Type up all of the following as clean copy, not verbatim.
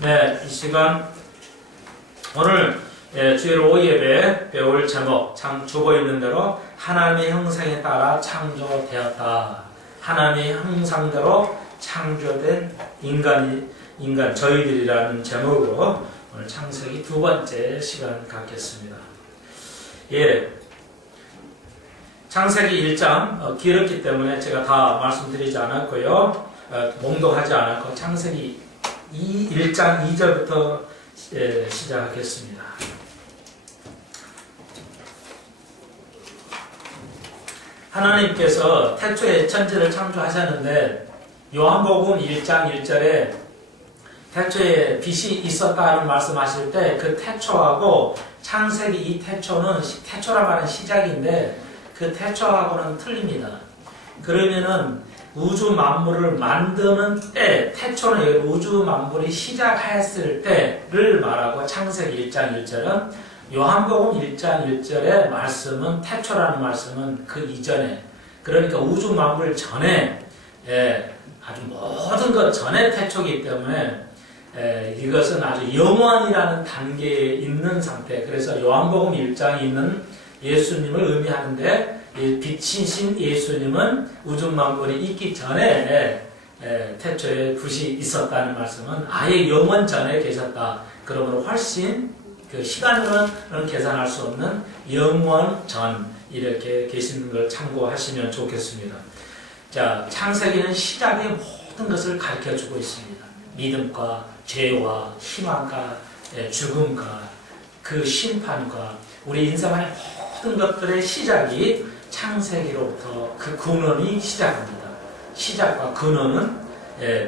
네, 이 시간 오늘 주일 오후 예배 배울 제목 주고 있는 대로 하나님의 형상에 따라 창조되었다. 하나님의 형상대로 창조된 인간 저희들이라는 제목으로 오늘 창세기 두 번째 시간 갖겠습니다. 창세기 1장 길었기 때문에 제가 다 말씀드리지 않았고요. 몽독하지 않았고 창세기 1장 2절부터 시작하겠습니다. 하나님께서 태초에 천지를 창조하셨는데 요한복음 1장 1절에 태초에 빛이 있었다는 말씀하실 때 그 태초하고 창세기 이 태초란 말은 시작인데 그 태초하고는 틀립니다. 그러면은 우주 만물을 만드는 때, 태초는 우주 만물이 시작했을 때를 말하고 창세기 1장 1절은 요한복음 1장 1절의 말씀은 태초라는 말씀은 그 이전에, 그러니까 우주 만물 전에 아주 모든 것 전에 태초이기 때문에 이것은 아주 영원이라는 단계에 있는 상태. 그래서 요한복음 1장에 있는 예수님을 의미하는데 빛이신 예수님은 우주 만물이 있기 전에 태초에 빛이 있었다는 말씀은 아예 영원 전에 계셨다. 그러므로 훨씬 그 시간으로는 계산할 수 없는 영원 전 이렇게 계시는 걸 참고하시면 좋겠습니다. 자, 창세기는 시작의 모든 것을 가르쳐주고 있습니다. 믿음과 죄와 희망과 죽음과 그 심판과 우리 인생 안의 모든 것들의 시작이 창세기로부터 그 근원이 시작합니다. 시작과 근원은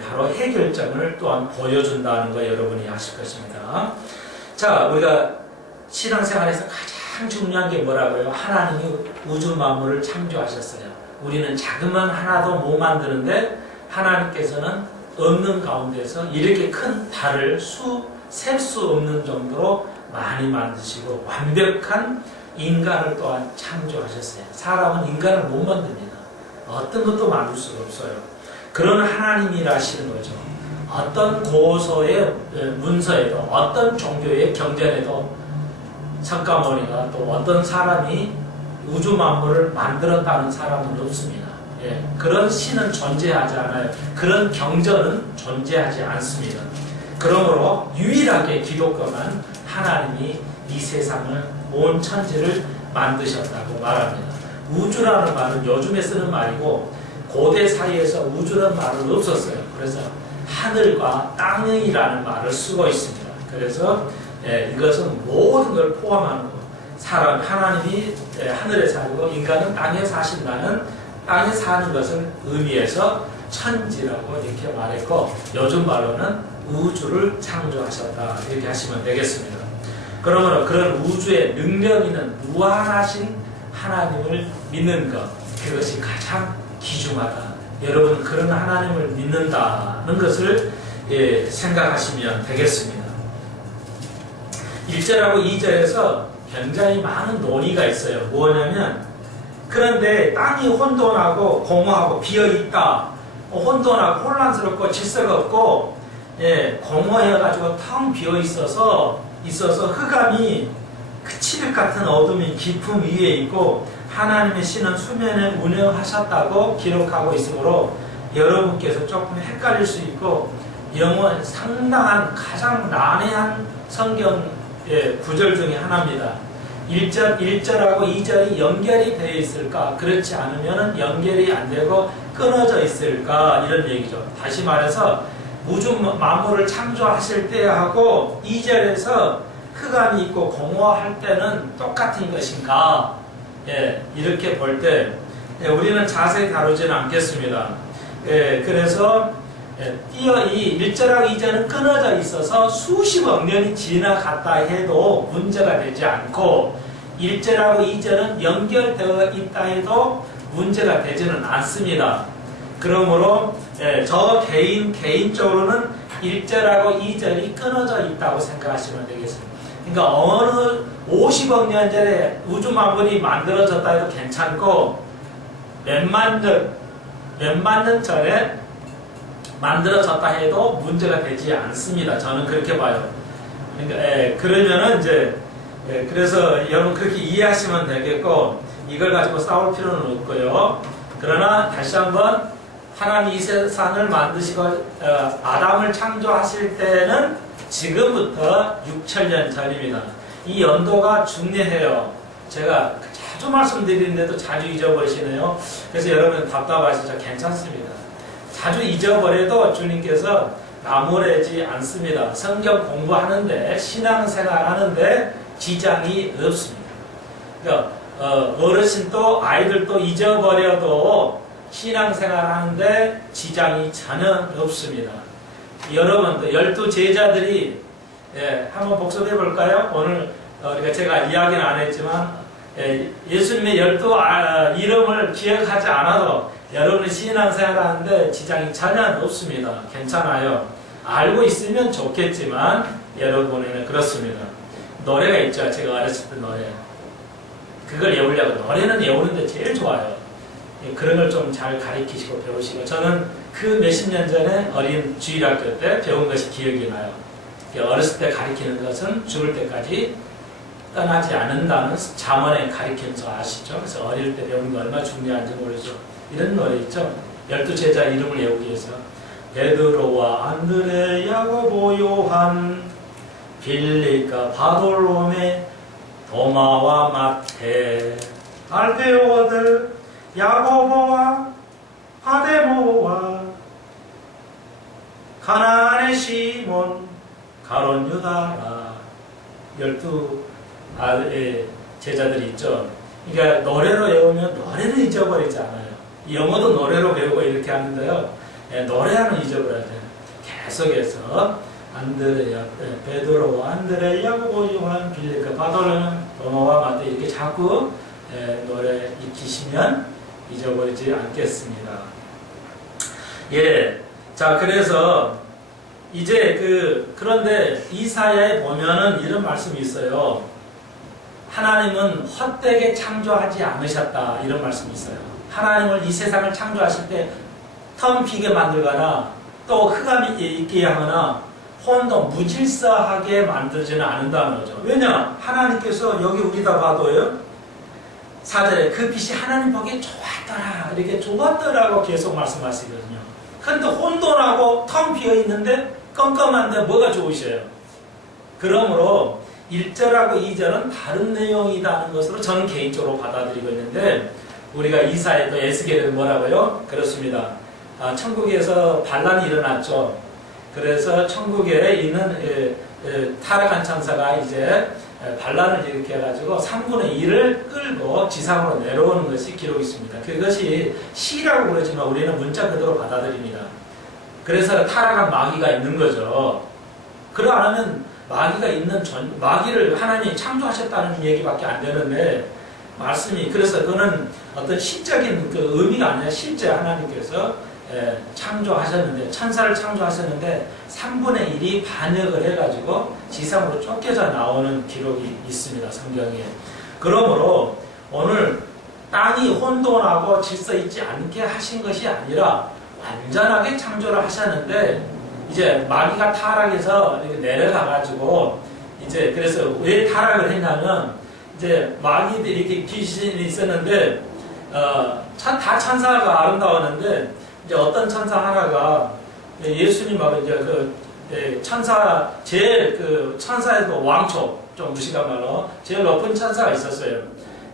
바로 해결점을 또한 보여준다는 거 여러분이 아실 것입니다. 자, 우리가 신앙생활에서 가장 중요한 게 뭐라고요? 하나님이 우주 만물을 창조하셨어요. 우리는 자그만 하나도 못 만드는데 하나님께서는 없는 가운데서 이렇게 큰 달을 셀 수 없는 정도로 많이 만드시고 완벽한 인간을 또한 창조하셨어요. 사람은 인간을 못 만듭니다. 어떤 것도 만들 수가 없어요. 그런 하나님이라시는 거죠. 어떤 고서의 문서에도 어떤 종교의 경전에도 석가모니가 또 어떤 사람이 우주 만물을 만들었다는 사람은 없습니다. 그런 신은 존재하지 않아요. 그런 경전은 존재하지 않습니다. 그러므로 유일하게 기독교만 하나님이 이 세상을 온 천지를 만드셨다고 말합니다. 우주라는 말은 요즘에 쓰는 말이고 고대 사이에서 우주라는 말은 없었어요. 그래서 하늘과 땅이라는 말을 쓰고 있습니다. 그래서 이것은 모든 걸 포함하는 거. 하나님이 하늘에 살고 인간은 땅에 사신다는 땅에 사는 것을 의미해서 천지라고 이렇게 말했고 요즘 말로는 우주를 창조하셨다 이렇게 하시면 되겠습니다. 그러므로 그런 우주의 능력 있는 무한하신 하나님을 믿는 것, 그것이 가장 귀중하다. 여러분 그런 하나님을 믿는다는 것을 생각하시면 되겠습니다. 1절하고 2절에서 굉장히 많은 논의가 있어요. 뭐냐면 그런데 땅이 혼돈하고 공허하고 비어있다. 혼돈하고 혼란스럽고 질서가 없고 공허해가지고 텅 비어있어서 흑암이 그 칠흑 같은 어둠이 깊음 위에 있고 하나님의 신은 수면에 운영하셨다고 기록하고 있으므로 여러분께서 조금 헷갈릴 수 있고 상당한 가장 난해한 성경 구절 중에 하나입니다. 1절하고 2절이 연결이 되어 있을까? 그렇지 않으면 연결이 안 되고 끊어져 있을까? 이런 얘기죠. 다시 말해서 우주 만물을 창조하실 때하고 2절에서 흑암이 있고 공허할 때는 똑같은 것인가? 이렇게 볼 때 우리는 자세히 다루지는 않겠습니다. 그래서 이 1절하고 2절은 끊어져 있어서 수십억 년이 지나갔다 해도 문제가 되지 않고 1절하고 2절은 연결되어 있다 해도 문제가 되지는 않습니다. 그러므로 저 개인적으로는 1절하고 2절이 끊어져 있다고 생각하시면 되겠습니다. 그러니까 어느 50억 년 전에 우주 만물이 만들어졌다 해도 괜찮고 몇만 년 전에 만들어졌다 해도 문제가 되지 않습니다. 저는 그렇게 봐요. 그러니까, 그러면은 이제, 그래서 여러분 그렇게 이해하시면 되겠고, 이걸 가지고 싸울 필요는 없고요. 그러나 다시 한번, 하나님 이 세상을 만드시고, 아담을 창조하실 때는 지금부터 6천년 전입니다. 이 연도가 중요해요. 제가 자주 말씀드리는데도 자주 잊어버리시네요. 그래서 여러분 답답하시죠? 괜찮습니다. 자주 잊어버려도 주님께서 나무래지 않습니다. 성경 공부하는데, 신앙생활 하는데 지장이 없습니다. 그러니까 어르신도 아이들도 잊어버려도 신앙생활 하는데 지장이 전혀 없습니다. 여러분도 12제자들이 한번 복습해 볼까요? 오늘 그러니까 제가 이야기는 안 했지만 예수님의 12 이름을 기억하지 않아도 여러분이 신앙생활 하는데 지장이 전혀 없습니다. 괜찮아요. 알고 있으면 좋겠지만 여러분에는 그렇습니다. 노래가 있죠. 제가 어렸을 때 노래. 그걸 외우려고. 노래는 외우는데 제일 좋아요. 그런 걸 좀 잘 가르치시고 배우시고. 저는 그 몇십 년 전에 어린 주일학교 때 배운 것이 기억이 나요. 어렸을 때 가르치는 것은 죽을 때까지 떠나지 않는다는 잠언에 가르치면서 아시죠? 그래서 어릴 때 배우는 거 얼마나 중요한지 모르죠. 이런 노래 있죠. 12제자 이름을 외우기 위해서. 베드로와 안드레, 야고보, 요한, 빌립과 바돌로메, 도마와 마태, 알페오 아들 야고보와 바데모와 가나안의 시몬, 가론 유다라. 12 제자들이 있죠. 그러니까 노래로 외우면 노래는 잊어버리지 않아요. 영어도 노래로 배우고 이렇게 하는데요. 노래하면 잊어버려야 돼요. 계속해서 안드레야, 베드로와 안드레, 야고보, 요한, 빌립과 바돌로메, 도마와 마태 이렇게 자꾸 노래 익히시면 잊어버리지 않겠습니다. 예, 자 그래서 이제 그런데 이사야에 보면은 이런 말씀이 있어요. 하나님은 헛되게 창조하지 않으셨다 이런 말씀이 있어요. 하나님을 이 세상을 창조하실 때 텀 비게 만들거나 또 흑암이 있게 하거나 혼돈 무질서하게 만들지는 않는다는 거죠. 왜냐? 하나님께서 여기 우리다 봐도요. 4절에 그 빛이 하나님 보기에 좋았더라 이렇게 좋았더라고 계속 말씀하시거든요. 그런데 혼돈하고 텅 비어 있는데 껌껌한데 뭐가 좋으셔요? 그러므로 1절하고 2절은 다른 내용이라는 것으로 저는 개인적으로 받아들이고 있는데 우리가 이사야도 에스겔은 뭐라고요? 그렇습니다. 천국에서 반란이 일어났죠. 그래서 천국에 있는 타락한 천사가 이제 반란을 일으켜가지고 3분의 1을 끌고 지상으로 내려오는 것이 기록이 있습니다. 그것이 시라고 그러지만 우리는 문자 그대로 받아들입니다. 그래서 타락한 마귀가 있는 거죠. 그러하면 마귀가 있는 마귀를 하나님이 창조하셨다는 얘기밖에 안 되는데 말씀이 그래서 그거는 어떤 시적인 그 의미가 아니라 실제 하나님께서 창조하셨는데 천사를 창조하셨는데 3분의 1이 반역을 해가지고 지상으로 쫓겨져 나오는 기록이 있습니다. 성경에. 그러므로 오늘 땅이 혼돈하고 질서 있지 않게 하신 것이 아니라 완전하게 창조를 하셨는데 이제 마귀가 타락해서 내려가가지고 이제 그래서 왜 타락을 했냐면 이제 마귀들이 이렇게 귀신이 있었는데 다 천사가 아름다웠는데 이제 어떤 천사 하나가 예수님하고 이제 천사 제일 천사에도 왕초 좀 무식한 말로 제일 높은 천사가 있었어요.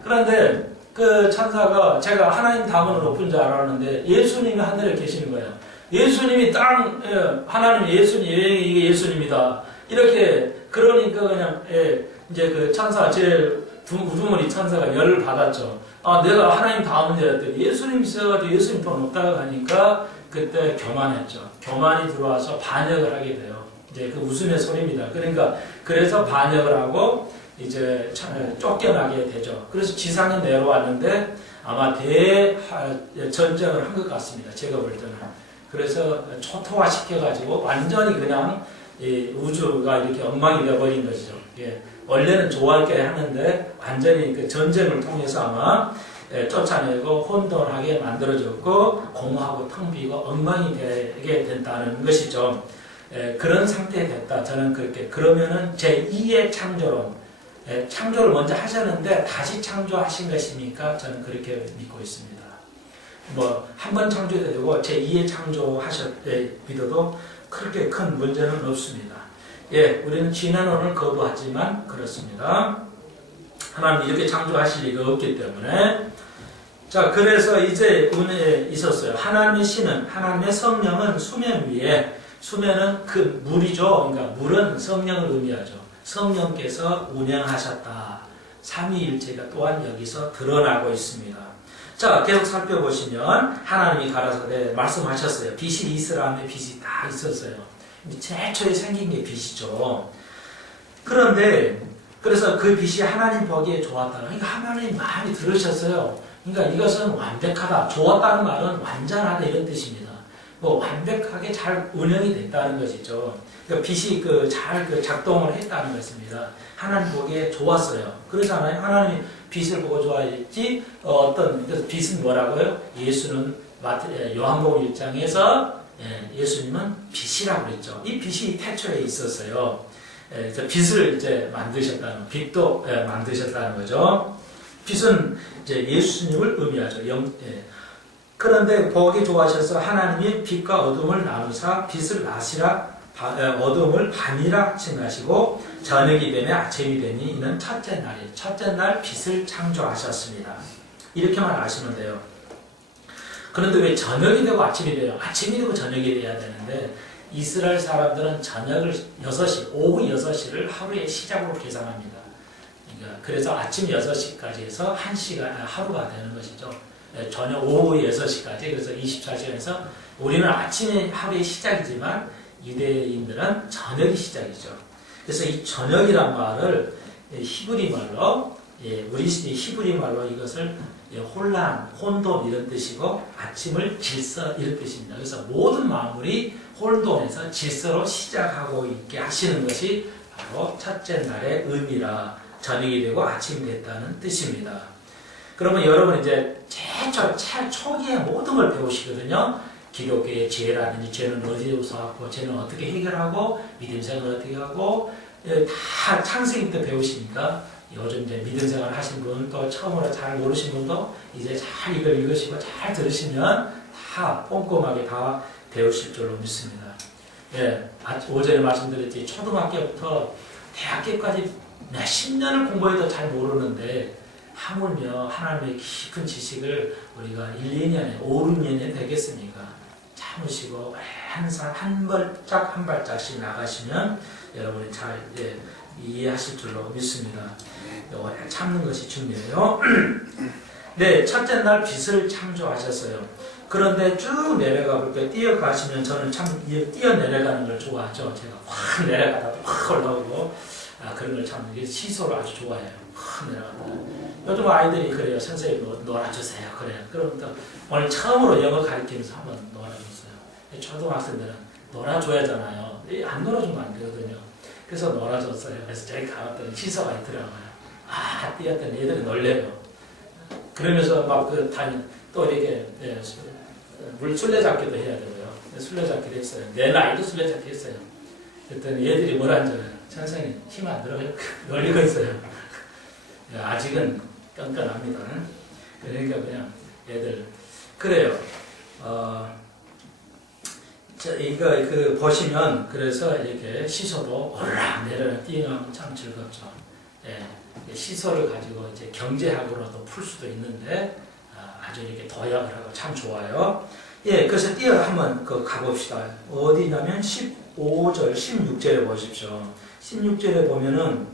그런데 그 천사가 제가 하나님 다음으로 높은 줄 알았는데 예수님이 하늘에 계시는 거예요. 예수님이 하나님 예수님 이게 예수님이다 이렇게 그러니까 그냥 이제 그 천사 제일 우두머리 천사가 열을 받았죠. 내가 하나님 다음인 줄 알았더니 예수님 있어가지고 예수님 더 높다고 하니까 그때 교만했죠. 교만이 들어와서 반역을 하게 돼요. 이제 그 웃음의 소리입니다. 그러니까 그래서 반역을 하고 이제 쫓겨나게 되죠. 그래서 지상에 내려왔는데 아마 대전쟁을 한 것 같습니다. 제가 볼 때는. 그래서 초토화 시켜가지고 완전히 그냥 우주가 이렇게 엉망이 되어버린 것이죠. 예. 원래는 좋아할 게 하는데 완전히 그 전쟁을 통해서 아마 쫓아내고 혼돈하게 만들어졌고 공허하고 텅 비고 엉망이 되게 된다는 것이죠. 그런 상태에 됐다. 저는 그렇게 그러면은 제2의 창조론 창조를 먼저 하셨는데 다시 창조하신 것입니까? 저는 그렇게 믿고 있습니다. 뭐 한 번 창조되고 제2의 믿어도 그렇게 큰 문제는 없습니다. 우리는 지난원을 거부하지만 그렇습니다. 하나님 이렇게 창조하실 리가 없기 때문에 자 그래서 이제 은혜에 있었어요. 하나님의 신은 하나님의 성령은 수면 위에 수면은 그 물이죠. 그러니까 물은 성령을 의미하죠. 성령께서 운행하셨다. 삼위일체가 또한 여기서 드러나고 있습니다. 자 계속 살펴보시면 하나님이 가라사대 말씀하셨어요. 빛이 있으라 하는데 빛이 다 있었어요. 제일 처에 생긴 게 빛이죠. 그런데 그래서 그 빛이 하나님 보기에 좋았다. 그러니까 하나님 마음이 들으셨어요. 그러니까 이것은 완벽하다. 좋았다는 말은 완전하다 이런 뜻입니다. 뭐 완벽하게 잘 운영이 됐다는 것이죠. 그러니까 빛이 잘 작동을 했다는 것입니다. 하나님 보기에 좋았어요. 그러잖아요. 하나님이 빛을 보고 좋아했지 어떤 빛은 뭐라고요? 예수는 요한복음 1장에서 예수님은 빛이라고 그랬죠. 이 빛이 태초에 있었어요. 빛을 이제 만드셨다는 빛도 만드셨다는 거죠. 빛은 이제 예수님을 의미하죠. 그런데 보기 좋아하셔서 하나님이 빛과 어둠을 나누사 빛을 낮이라 어둠을 밤이라 칭하시고 저녁이 되면 아침이 되니 이는 첫째 날이에요. 첫째 날 빛을 창조하셨습니다. 이렇게만 아시면 돼요. 그런데 왜 저녁이 되고 아침이 돼요? 아침이 되고 저녁이 돼야 되는데 이스라엘 사람들은 저녁을 6시, 오후 6시를 하루의 시작으로 계산합니다. 그러니까 그래서 아침 6시까지 해서 1시간, 하루가 되는 것이죠. 저녁 오후 6시까지, 그래서 24시간에서 우리는 아침이 하루의 시작이지만 유대인들은 저녁이 시작이죠. 그래서 이 저녁이란 말을 히브리 말로, 우리 히브리 말로 이것을 혼란, 혼돈 이런 뜻이고 아침을 질서 이런 뜻입니다. 그래서 모든 만물이 혼돈에서 질서로 시작하고 있게 하시는 것이 바로 첫째 날의 의미라 저녁이 되고 아침이 됐다는 뜻입니다. 그러면 여러분 이제 제일 초기에 모든 걸 배우시거든요. 기독교의 죄라든지 죄는 어디서 왔고 죄는 어떻게 해결하고 믿음 생활을 어떻게 하고 다 창세기 때 배우시니까 요즘 이제 믿음 생활 하신 분 또 처음으로 잘 모르신 분도 이제 잘 이걸 읽으시고 잘 들으시면 다 꼼꼼하게 다 배우실 줄로 믿습니다. 오전에 말씀드렸지 초등학교부터 대학교까지 몇십 년을 공부해도 잘 모르는데 하물며 하나님의 깊은 지식을 우리가 1, 2년에 5, 6년에 되겠습니까? 참으시고 한 발짝 한 발짝씩 나가시면 여러분이 잘 이해하실 줄로 믿습니다. 참는 것이 중요해요. 네, 첫째 날 빛을 창조하셨어요. 그런데 쭉 내려가 볼게요. 뛰어가시면 저는 참 뛰어 내려가는 걸 좋아하죠. 제가 확 내려가다 확 올라오고 그런 걸 참 시소를 아주 좋아해요. 확 내려가다. 요즘 아이들이 그래요. 선생님 놀아주세요. 그래요. 그럼 또 오늘 처음으로 영어 가르치면서 한번 놀아줬어요. 초등학생들은 놀아줘야잖아요. 안 놀아주면 안 되거든요. 그래서 놀아줬어요. 그래서 저희 가봤더니 시소가 있더라고요. 뛰었더니 애들이 놀래요. 그러면서 막 또 이렇게 물 술래잡기도 해야 되고요. 술래잡기도 했어요. 내 나이도 술래잡기 했어요. 그랬더니 애들이 뭐라는 줄 알아요. 선생님 힘 안 들어가요? 놀리고 있어요. 아직은 끈끈합니다. 그러니까 그냥 애들 그래요. 이거 보시면 그래서 이렇게 시소도 오르락 내려락 뛰어가면 참 즐겁죠. 시소를 가지고 이제 경제학으로도 풀 수도 있는데 아주 이렇게 도약을 하고 참 좋아요. 그래서 뛰어 한번 가봅시다. 어디냐면 15절, 16절에 보십시오. 16절에 보면은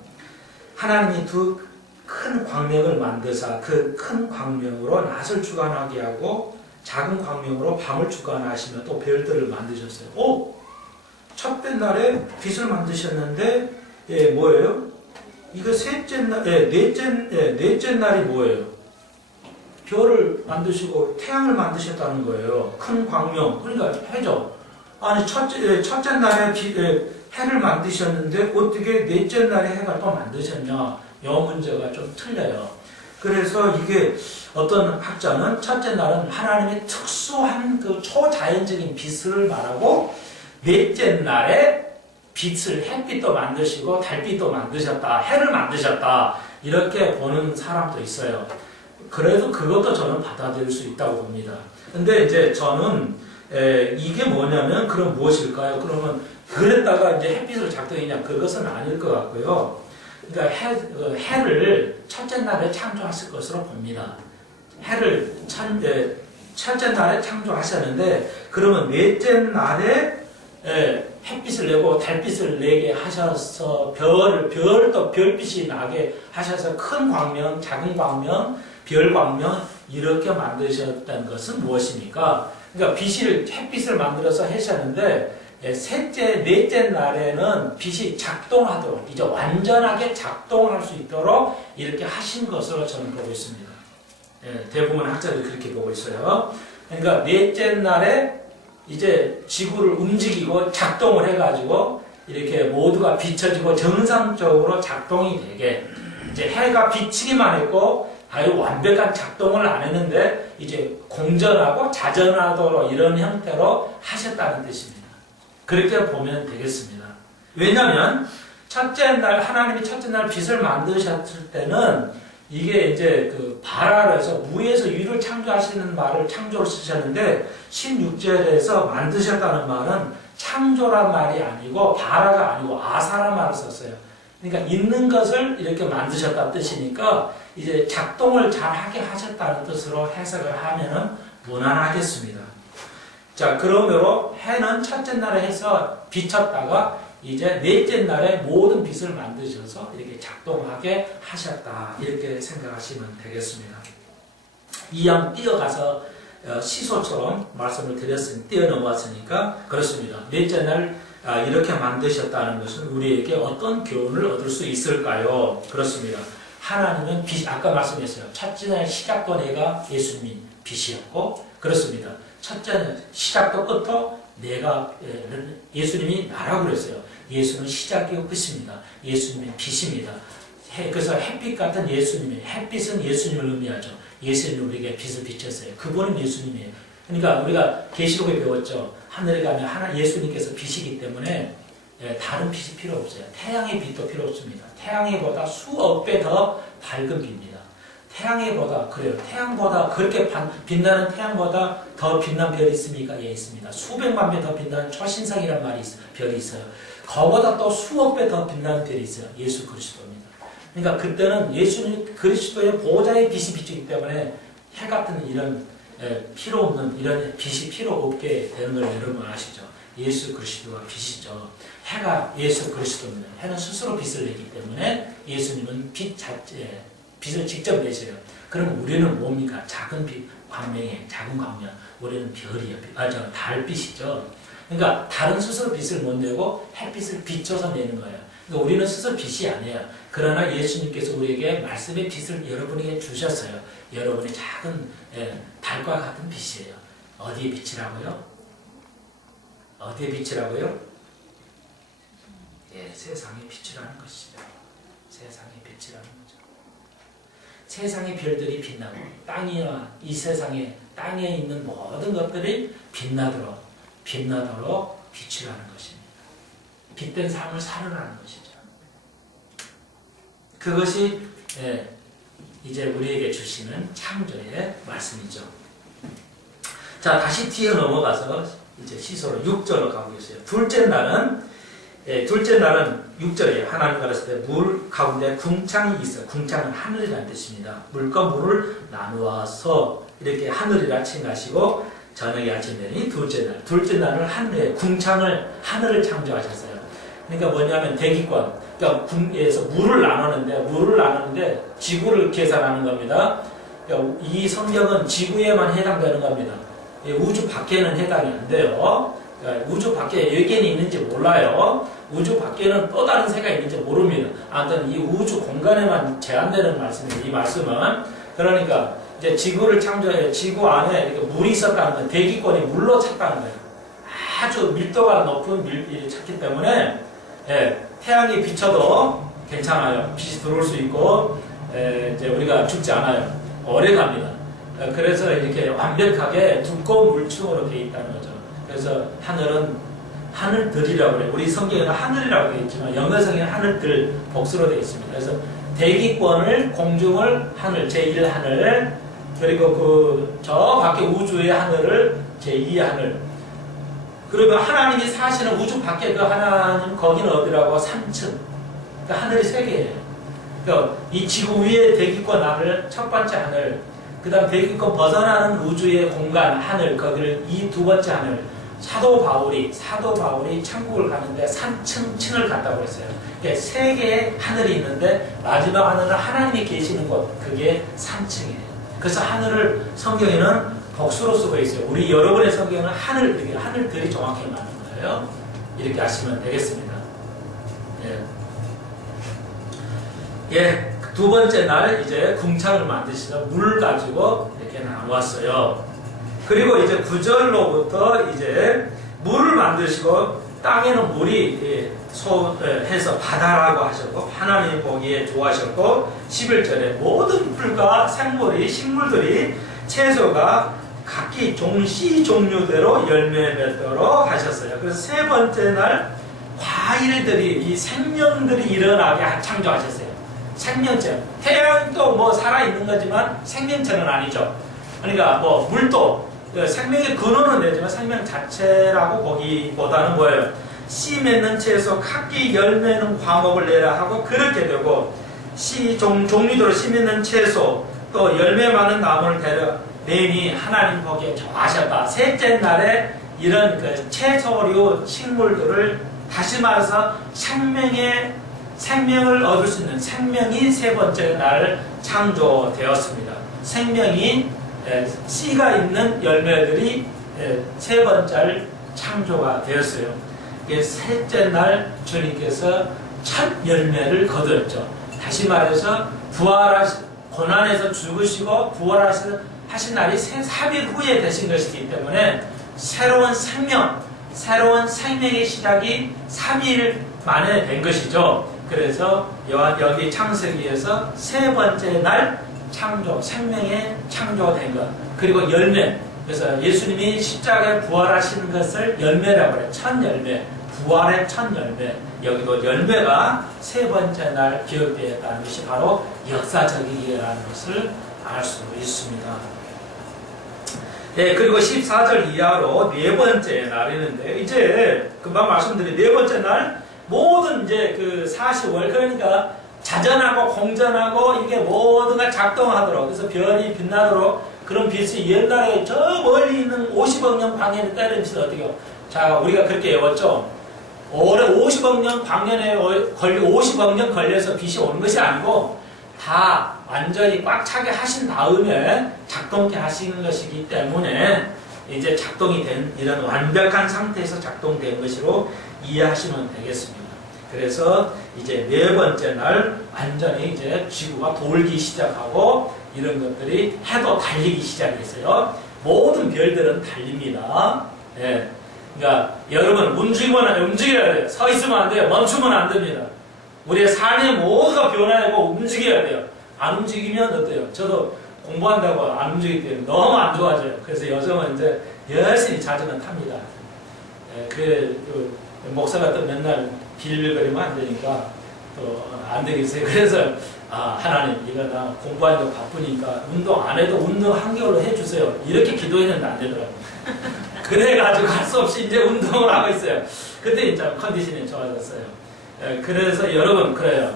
하나님이 두 큰 광명을 만드사 그 큰 광명으로 낮을 주관하게 하고 작은 광명으로 밤을 주관하시며 또 별들을 만드셨어요. 첫째 날에 빛을 만드셨는데 뭐예요? 이거 넷째 날이 뭐예요? 별을 만드시고 태양을 만드셨다는 거예요. 큰 광명. 그러니까 해죠. 아니 첫째 날에 해를 만드셨는데 어떻게 넷째 날에 해가 또 만드셨냐? 이 문제가 좀 틀려요. 그래서 이게 어떤 학자는 첫째 날은 하나님의 특수한 그 초자연적인 빛을 말하고 넷째 날에 빛을 햇빛도 만드시고 달빛도 만드셨다, 해를 만드셨다 이렇게 보는 사람도 있어요. 그래도 그것도 저는 받아들일 수 있다고 봅니다. 근데 이제 저는 이게 뭐냐면 그럼 무엇일까요? 그러면 그랬다가 이제 햇빛을 작동했냐? 그것은 아닐 것 같고요. 그러니까 해를 첫째 날에 창조하실 것으로 봅니다. 해를 첫째 날에 창조하셨는데 그러면 넷째 날에 햇빛을 내고 달빛을 내게 하셔서 별도 별빛이 나게 하셔서 큰 광명, 작은 광명, 별 광명 이렇게 만드셨다는 것은 무엇입니까? 그러니까 햇빛을 만들어서 하셨는데 넷째 날에는 빛이 작동하도록 이제 완전하게 작동할 수 있도록 이렇게 하신 것으로 저는 보고 있습니다. 대부분 학자들이 그렇게 보고 있어요. 그러니까 넷째 날에 이제 지구를 움직이고 작동을 해가지고 이렇게 모두가 비춰지고 정상적으로 작동이 되게 이제 해가 비치기만 했고 아주 완벽한 작동을 안 했는데 이제 공전하고 자전하도록 이런 형태로 하셨다는 뜻입니다. 그렇게 보면 되겠습니다. 왜냐하면 하나님이 첫째 날 빛을 만드셨을 때는 이게 이제 바라로 해서 무에서 유를 창조하시는 말을 창조를 쓰셨는데 16절에서 만드셨다는 말은 창조란 말이 아니고 바라가 아니고 아사란 말을 썼어요. 그러니까 있는 것을 이렇게 만드셨다는 뜻이니까 이제 작동을 잘하게 하셨다는 뜻으로 해석을 하면은 무난하겠습니다. 자, 그러므로 해는 첫째 날에 해서 비쳤다가 이제 넷째 날에 모든 빛을 만드셔서 이렇게 작동하게 하셨다. 이렇게 생각하시면 되겠습니다. 이양 뛰어가서 시소처럼 말씀을 뛰어넘었으니까 그렇습니다. 넷째 날 이렇게 만드셨다는 것은 우리에게 어떤 교훈을 얻을 수 있을까요? 그렇습니다. 하나님은 아까 말씀했어요. 첫째 날 시작도 내가 예수님이 빛이었고 그렇습니다. 첫째 날 시작도 끝도 내가 예수님이 나라고 그랬어요. 예수는 시작이고 끝입니다. 예수님은 빛입니다. 그래서 햇빛 같은 예수님이 햇빛은 예수님을 의미하죠. 예수님이 우리에게 빛을 비쳤어요. 그분은 예수님이에요. 그러니까 우리가 계시록에 배웠죠. 하늘에 가면 예수님께서 빛이기 때문에 다른 빛이 필요 없어요. 태양의 빛도 필요 없습니다. 태양보다 수억 배 더 밝은 빛입니다. 태양보다 그렇게 빛나는 태양보다 더 빛난 별이 있습니까? 예, 있습니다. 수백만 배 더 빛나는 초신성이라는 별이 있어요. 그거보다 또 수억 배 더 빛나는 별이 있어요. 예수 그리스도입니다. 그러니까 그때는 예수님 그리스도의 보좌의 빛이 비추기 때문에 해 같은 이런 필요 없는 이런 빛이 필요 없게 되는 걸 여러분 아시죠? 예수 그리스도가 빛이죠. 해가 예수 그리스도입니다. 해는 스스로 빛을 내기 때문에 예수님은 빛을 직접 내세요. 그럼 우리는 뭡니까? 작은 작은 광명. 우리는 별이에요. 달빛이죠. 그러니까 달은 스스로 빛을 못 내고 햇빛을 비춰서 내는 거예요. 그러니까 우리는 스스로 빛이 아니에요. 그러나 예수님께서 우리에게 말씀의 빛을 여러분에게 주셨어요. 여러분의 작은 달과 같은 빛이에요. 어디에 빛이라고요? 어디에 빛이라고요? 세상의 빛이라는 것이죠. 세상의 빛이라는 거죠. 세상의 별들이 빛나고 이 세상에 땅에 있는 모든 것들이 빛나도록 빛이라는 것입니다. 빛된 삶을 살으라는 것이죠. 그것이 이제 우리에게 주시는 창조의 말씀이죠. 자, 다시 뒤에 넘어가서 이제 시소로 6절로 가보겠어요. 둘째 날은 6절에 하나님 가라사대 때 물 가운데 궁창이 있어. 궁창은 하늘이라는 뜻입니다. 물과 물을 나누어서 이렇게 하늘이라 칭하시고 저녁에 아침 되니 둘째 날은 하늘에 하늘을 창조하셨어요. 그러니까 뭐냐면 대기권, 그러니까 궁에서 물을 나누는데 지구를 계산하는 겁니다. 그러니까 이 성경은 지구에만 해당되는 겁니다. 우주 밖에는 해당이 안 돼요. 그러니까 우주 밖에 외계인이 있는지 몰라요. 우주 밖에는 또 다른 새가 있는지 모릅니다. 아무튼 이 우주 공간에만 제한되는 말씀입니다. 이 말씀은. 그러니까 이제 지구를 창조해 지구 안에 이렇게 물이 있었다는 건 대기권이 물로 찼다는 거예요. 아주 밀도가 높은 밀이 찼기 때문에 태양이 비쳐도 괜찮아요. 빛이 들어올 수 있고 이제 우리가 죽지 않아요. 오래 갑니다. 그래서 이렇게 완벽하게 두꺼운 물층으로 되어 있다는 거죠. 그래서 하늘은 하늘들이라고 그래요. 우리 성경에는 하늘이라고 되어 있지만 영어 성경에는 하늘들 복수로 되어 있습니다. 그래서 대기권을 공중을 하늘 제1하늘 그리고 그 저 밖에 우주의 하늘을 제2하늘 그러면 하나님이 사시는 우주 밖에 그 하나님 거기는 어디라고? 3층. 그러니까 하늘이 3개예요. 그러니까 이 지구 위에 대기권 하늘 첫 번째 하늘 그 다음 대기권 벗어나는 우주의 공간 하늘 거기를 이 두 번째 하늘 사도 바울이 천국을 가는데 3층을 갔다고 했어요. 그러니까 3개의 하늘이 있는데 마지막 하늘은 하나님이 계시는 곳 그게 3층이에요. 그래서 하늘을 성경에는 복수로 쓰고 있어요. 우리 여러분의 성경은 하늘들이 정확히 맞는 거예요. 이렇게 하시면 되겠습니다. 두 번째 날 이제 궁창을 만드시다 물 가지고 이렇게 나왔어요. 그리고 이제 9절로부터 이제 물을 만드시고 땅에는 물이 해서 바다라고 하셨고 하나님 보기에 좋아하셨고 11절에 모든 풀과 생물이 식물들이 채소가 각기 씨 종류대로 열매 맺도록 하셨어요. 그래서 세 번째 날 과일들이 이 생명들이 일어나게 창조하셨어요. 생명체 태양도 뭐 살아있는 거지만 생명체는 아니죠. 그러니까 뭐 물도 생명의 근원은 되지만 생명 자체라고 보기보다는 뭐예요? 씨 맺는 채소 각기 열매는 과목을 내라 하고 그렇게 되고 씨 종류대로 씨 맺는 채소 또 열매 많은 나무를 내니 하나님 보기에 좋아하셨다. 셋째 날에 이런 그 채소류 식물들을 다시 말해서 생명을 얻을 수 있는 생명이 세 번째 날 창조되었습니다. 생명이 씨가 있는 열매들이 세 번째 창조가 되었어요. 셋째 날 주님께서 첫 열매를 거두었죠. 다시 말해서 고난에서 죽으시고 부활하신 날이 3일 후에 되신 것이기 때문에 새로운 생명의 시작이 3일 만에 된 것이죠. 그래서 여기 창세기에서 세 번째 날 생명의 창조된 것. 그리고 열매. 그래서 예수님이 십자가에 부활하시는 것을 열매라고 해요. 첫 열매. 부활의 첫 열매. 여기도 열매가 세 번째 날 기억되었다는 것이 바로 역사적이라는 것을 알 수 있습니다. 그리고 14절 이하로 네 번째 날이는데, 이제 금방 말씀드린 네 번째 날 모든 이제 그 40월, 그러니까 자전하고 공전하고 이게 모두가 작동하도록, 그래서 별이 빛나도록 그런 빛이 옛날에 저 멀리 있는 50억 년 광년에 때리는 빛을 어떻게 해요? 자, 우리가 그렇게 외웠죠. 올해 50억 년 광년에 50억 년 걸려서 빛이 오는 것이 아니고 다 완전히 꽉 차게 하신 다음에 작동케 하시는 것이기 때문에 이제 작동이 된 이런 완벽한 상태에서 작동된 것으로 이해하시면 되겠습니다. 그래서 이제 네 번째 날 완전히 이제 지구가 돌기 시작하고 이런 것들이 해도 달리기 시작했어요. 모든 별들은 달립니다. 그러니까 여러분 움직여야 돼요. 서 있으면 안 돼요. 멈추면 안 됩니다. 우리의 삶의 모두가 변화하고 움직여야 돼요. 안 움직이면 어때요? 저도 공부한다고 안 움직이기 때문에 너무 안 좋아져요. 그래서 요즘은 이제 열심히 자전거 탑니다. 그 목사가 또 맨날 빌빌거리면 안 되니까 또 안 되겠어요. 그래서 하나님 이거 나 공부하는데 바쁘니까 운동 안 해도 운동 한겨울로 해주세요. 이렇게 기도했는데 안 되더라고요. 그래가지고 할 수 없이 이제 운동을 하고 있어요. 그때 이제 컨디션이 좋아졌어요. 그래서 여러분 그래요.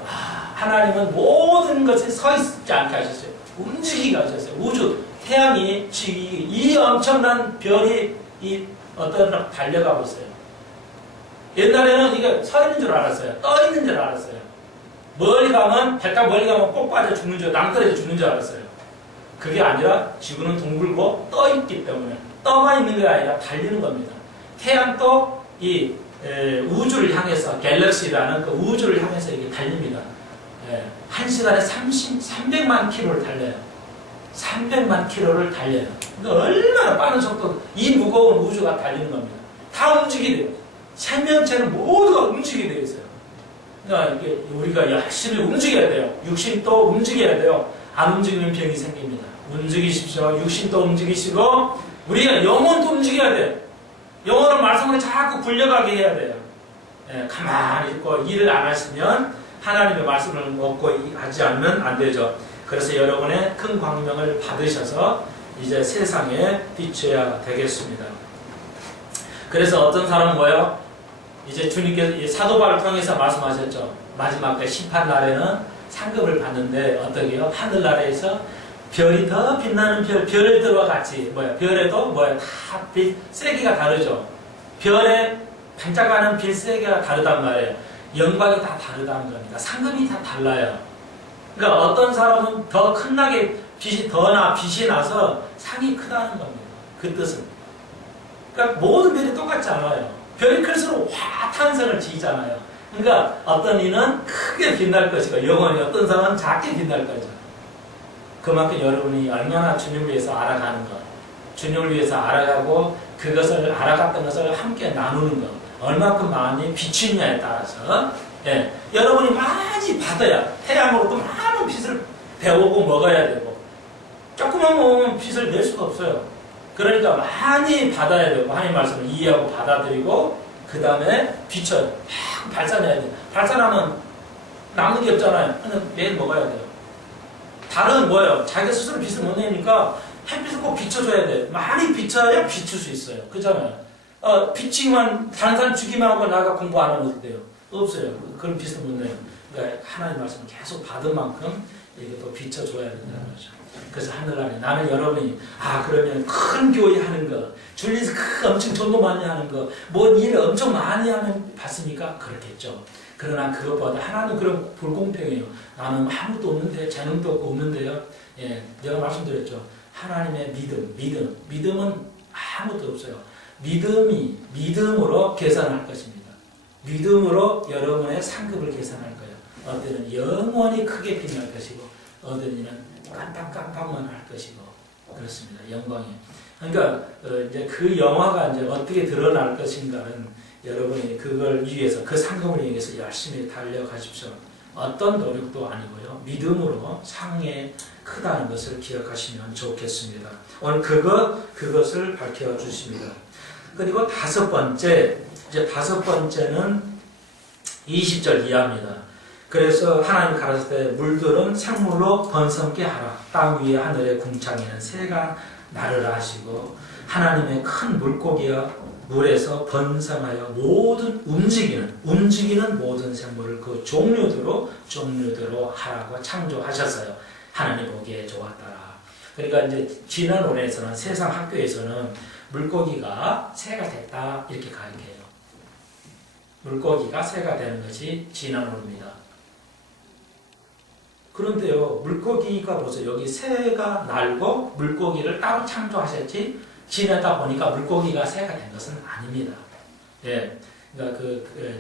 하나님은 모든 것에 서 있지 않게 하셨어요. 움직이게 하셨어요. 우주, 태양이 이 엄청난 별이 어떤 달려가고 있어요. 옛날에는 이게 서 있는 줄 알았어요. 떠 있는 줄 알았어요. 배가 멀리 가면 꼭 빠져 죽는 줄, 낭떠러져 죽는 줄 알았어요. 그게 아니라 지구는 둥글고 떠 있기 때문에 떠만 있는 게 아니라 달리는 겁니다. 태양도 이 우주를 향해서 갤럭시라는 그 우주를 향해서 이게 달립니다. 1시간에 300만 킬로를 달려요. 300만 킬로를 달려요. 그러니까 얼마나 빠른 속도, 이 무거운 우주가 달리는 겁니다. 다 움직이게 돼요. 생명체는 모두가 움직이게 되어 있어요. 그러니까 이게 우리가 열심히 움직여야 돼요. 육신도 움직여야 돼요. 안 움직이면 병이 생깁니다. 움직이십시오. 육신도 움직이시고 우리가 영혼도 움직여야 돼요. 영혼은 말씀을 자꾸 굴려가게 해야 돼요. 예, 가만히 있고 일을 안 하시면 하나님의 말씀을 먹고 하지 않으면 안 되죠. 그래서 여러분의 큰 광명을 받으셔서 이제 세상에 비춰야 되겠습니다. 그래서 어떤 사람은 뭐예요? 이제 주님께서 사도 바울을 통해서 말씀하셨죠. 마지막 때 심판 날에는 상급을 받는데 어떻게 해요? 하늘나라에서 별이 더 빛나는 별들과 같이 별에도 다 빛 세기가 다르죠. 별에 반짝하는 빛 세기가 다르단 말이에요. 영광이 다 다르다는 겁니다. 상급이 다 달라요. 그러니까 어떤 사람은 더 큰나게 빛이 나서 상이 크다는 겁니다. 그 뜻은. 그러니까 모든 별이 똑같지 않아요. 별이 클수록 화탄성을 지잖아요. 그러니까 어떤 이는 크게 빛날 것이고 영원히 어떤 사람은 작게 빛날 거죠. 그만큼 여러분이 얼마나 주님을 위해서 알아가는 것, 주님을 위해서 알아가고 그것을 알아갔던 것을 함께 나누는 것, 얼마큼 많이 비추느냐에 따라서 여러분이 많이 받아야 태양으로부터 많은 빛을 배우고 먹어야 되고 조금만 먹으면 빛을 낼 수가 없어요. 그러니까 많이 받아야 되고 하나님 말씀을 이해하고 받아들이고 그 다음에 빛을 막 발산해야 돼요. 발산하면 남는 게 없잖아요. 매일 먹어야 돼요. 달은 뭐예요? 자기가 스스로 빛을 못 내니까 햇빛을 꼭 비춰줘야 돼요. 많이 비춰야 비출 수 있어요. 그렇잖아요. 비치기만 다른 사람 주기만 하고 나가 공부 안 하면 어떻게 돼요? 없어요. 그런 빛을 못 내요. 그러니까 하나님 말씀을 계속 받은 만큼 이게 또 비춰줘야 된다는 거죠. 그래서 하늘나라에 나는 여러분이 그러면 큰 교회 하는 거 줄리에서 엄청 전도 많이 하는 거 뭐 일을 엄청 많이 하면 받습니까? 그렇겠죠. 그러나 그것보다 하나님 그런 불공평해요. 나는 아무것도 없는데 재능도 없고 없는데요. 내가 말씀드렸죠. 하나님의 믿음은 아무것도 없어요. 믿음으로 계산할 것입니다. 믿음으로 여러분의 상급을 계산할 거예요. 어떤 영원히 크게 빛날 것이고 어떤 이는 깜빡깜빡만 할 것이고 그렇습니다. 영광이. 그러니까 이제 그 영화가 이제 어떻게 드러날 것인가는 여러분이 그걸 위해서 그 상급을 위해서 열심히 달려가십시오. 어떤 노력도 아니고요. 믿음으로 상에 크다는 것을 기억하시면 좋겠습니다. 오늘 그것을 밝혀주십니다. 그리고 다섯 번째는 20절 이하입니다. 그래서 하나님 가라사대 물들은 생물로 번성케 하라. 땅 위에 하늘의 궁창에는 새가 나르라 하시고 하나님의 큰 물고기와 물에서 번성하여 모든 움직이는 모든 생물을 그 종류대로 하라고 창조하셨어요. 하나님 보기에 좋았더라. 그러니까 이제 지난 원에서는 세상 학교에서는 물고기가 새가 됐다 이렇게 가르쳐요. 물고기가 새가 되는 것이 지난 원입니다. 그런데요, 물고기가 보세요. 여기 새가 날고 물고기를 따로 창조하셨지 지내다 보니까 물고기가 새가 된 것은 아닙니다. 그러니까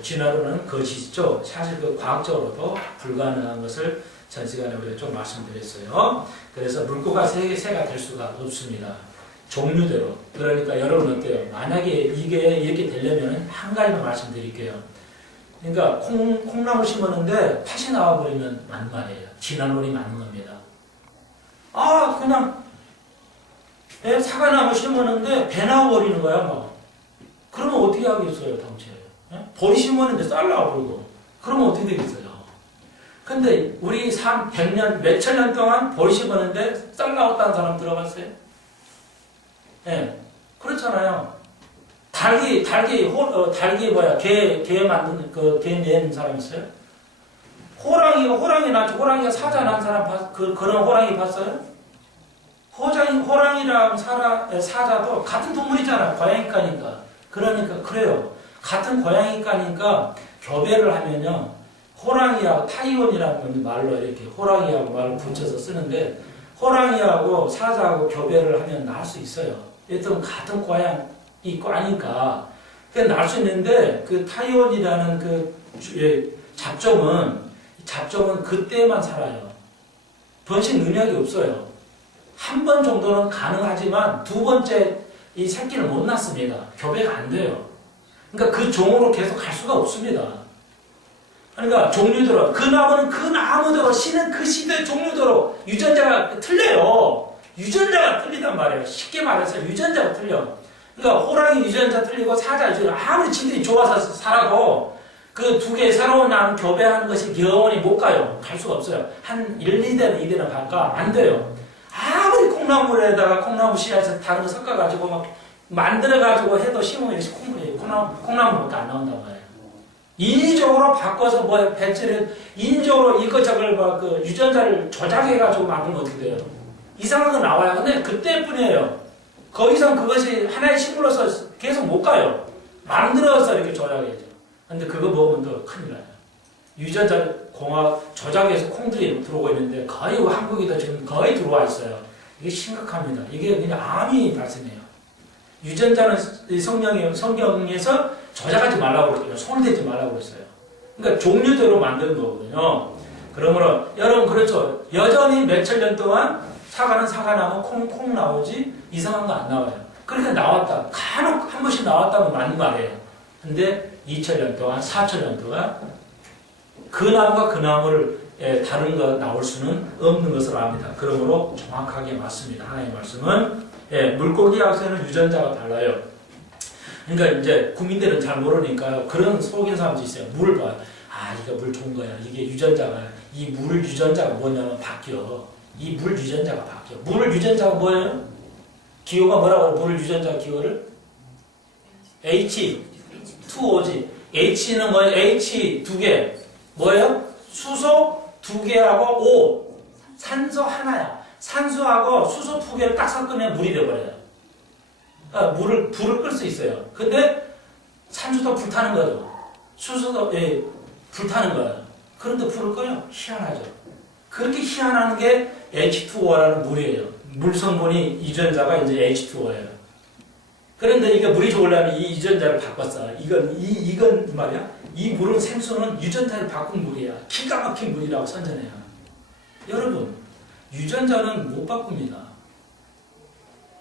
진화론은 거짓이죠. 사실 과학적으로도 불가능한 것을 전 시간에 우리가 좀 말씀드렸어요. 그래서 물고기가 새가 될 수가 없습니다. 종류대로. 그러니까 여러분 어때요? 만약에 이게 이렇게 되려면 한 가지만 말씀드릴게요. 그러니까 콩나물 심었는데 팥이 나와버리면 맞는 말이에요. 진화론이 맞는 겁니다. 그냥 사과나무 심었는데 배 나와버리는 거야, 뭐. 그러면 어떻게 하겠어요, 당최? 보리 심었는데 쌀 나와버리고. 그러면 어떻게 되겠어요? 근데 우리 100년, 몇천 년 동안 보리 심었는데 쌀 나왔다는 사람 들어봤어요? 그렇잖아요. 개 만드는, 개 낸 사람 있어요? 호랑이가 사자 난 사람 그런 호랑이 봤어요? 호랑이랑 사자도 같은 동물이잖아요. 고양이과니까. 그러니까, 그래요. 같은 고양이과니까 교배를 하면요. 호랑이하고 타이원이라는 말로 이렇게 호랑이하고 말을 붙여서 쓰는데 호랑이하고 사자하고 교배를 하면 날 수 있어요. 일단 같은 고양이과니까. 그게 날 수 있는데 그 타이원이라는 잡종은 그때만 살아요. 번식 능력이 없어요. 한 번 정도는 가능하지만 두 번째 이 새끼는 못 낳습니다. 교배가 안 돼요. 그러니까 그 종으로 계속 갈 수가 없습니다. 그러니까 종류대로 그 나무는 그 나무대로 씨는 그 씨의 종류대로 유전자가 틀려요. 유전자가 틀리단 말이에요. 쉽게 말해서 유전자가 틀려. 그러니까 호랑이 유전자 틀리고 사자 유전자 아무리 지들이 좋아서 살아도 그 두 개 새로운 나무 교배하는 것이 영원히 못 가요. 갈 수가 없어요. 한 1, 2대는 2대는 갈까? 안 돼요. 아무리 콩나물에다가 콩나무 씨앗에서 다른 거 섞어가지고 막 만들어가지고 해도 심으면 콩나물밖에 안 나온단 말이에요. 인위적으로 바꿔서 뭐 배치를 인위적으로 이것저것 그 유전자를 조작해가지고 만들면 어떻게 돼요? 이상한 거 나와요. 근데 그때뿐이에요. 더 이상 그것이 하나의 식물로서 계속 못 가요. 만들어서 이렇게 조작해야죠. 근데 그거 먹으면 또 큰일 나요. 유전자 공학 조작해서 콩들이 들어오고 있는데 거의 한국에도 지금 거의 들어와 있어요. 이게 심각합니다. 이게 그냥 암이 발생해요. 유전자는 성경에서 조작하지 말라고 그랬어요. 손대지 말라고 그랬어요. 그러니까 종류대로 만드는 거거든요. 그러므로 여러분 그렇죠. 여전히 몇천 년 동안 사과는 사과 나면 콩 나오지 이상한 거 안 나와요. 그러니까 나왔다. 간혹 한 번씩 나왔다면 맞는 말이에요. 근데 2000년 동안 4000년 동안 그 나무가 그 나무를 다른 거 나올 수는 없는 것으로 압니다. 그러므로 정확하게 맞습니다. 하나님의 말씀은 물고기하고는 유전자가 달라요. 그러니까 이제 국민들은 잘 모르니까 그런 속인 사람도 있어요. 물을 봐요. 아, 이거 물 좋은 거야. 이게 유전자가 이 물 유전자가 뭐냐면 바뀌어. 이 물 유전자가 바뀌어. 물 유전자가 뭐예요? 기호가 뭐라고 해요? 물 유전자 기호를? H2O지. H는 뭐예요? H 두 개. 뭐예요? 수소 두 개하고 O. 산소 하나야. 산소하고 수소 두 개를 딱 섞으면 물이 되어버려요. 그러니까 불을 끌 수 있어요. 근데 산소도 불타는 거죠. 수소도 불타는 거예요. 그런데 불을 꺼요. 희한하죠. 그렇게 희한한 게 H2O라는 물이에요. 물 성분이 유전자가 이제 H2O예요. 그런데 이게 물이 좋으려면 이 유전자를 바꿨어. 이건 말이야. 이 물은 생수는 유전자를 바꾼 물이야. 기가 막힌 물이라고 선전해요. 여러분, 유전자는 못 바꿉니다.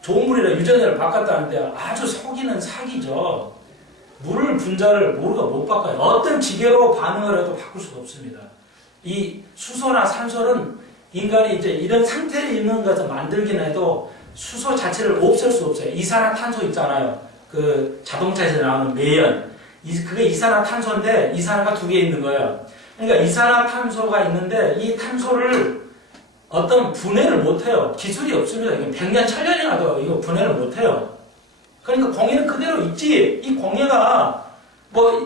좋은 물이라 유전자를 바꿨다는데 아주 속이는 사기죠. 물 분자를 모르가 못 바꿔요. 어떤 기계로 반응을 해도 바꿀 수가 없습니다. 이 수소나 산소는 인간이 이제 이런 상태에 있는 것을 만들긴 해도 수소 자체를 없앨 수 없어요. 이산화탄소 있잖아요. 그 자동차에서 나오는 매연. 그게 이산화탄소인데 이산화가 두 개 있는 거예요. 그러니까 이산화탄소가 있는데 이 탄소를 어떤 분해를 못해요. 기술이 없습니다. 100년, 1000년이 나도 이거 분해를 못해요. 그러니까 공해는 그대로 있지. 이 공해가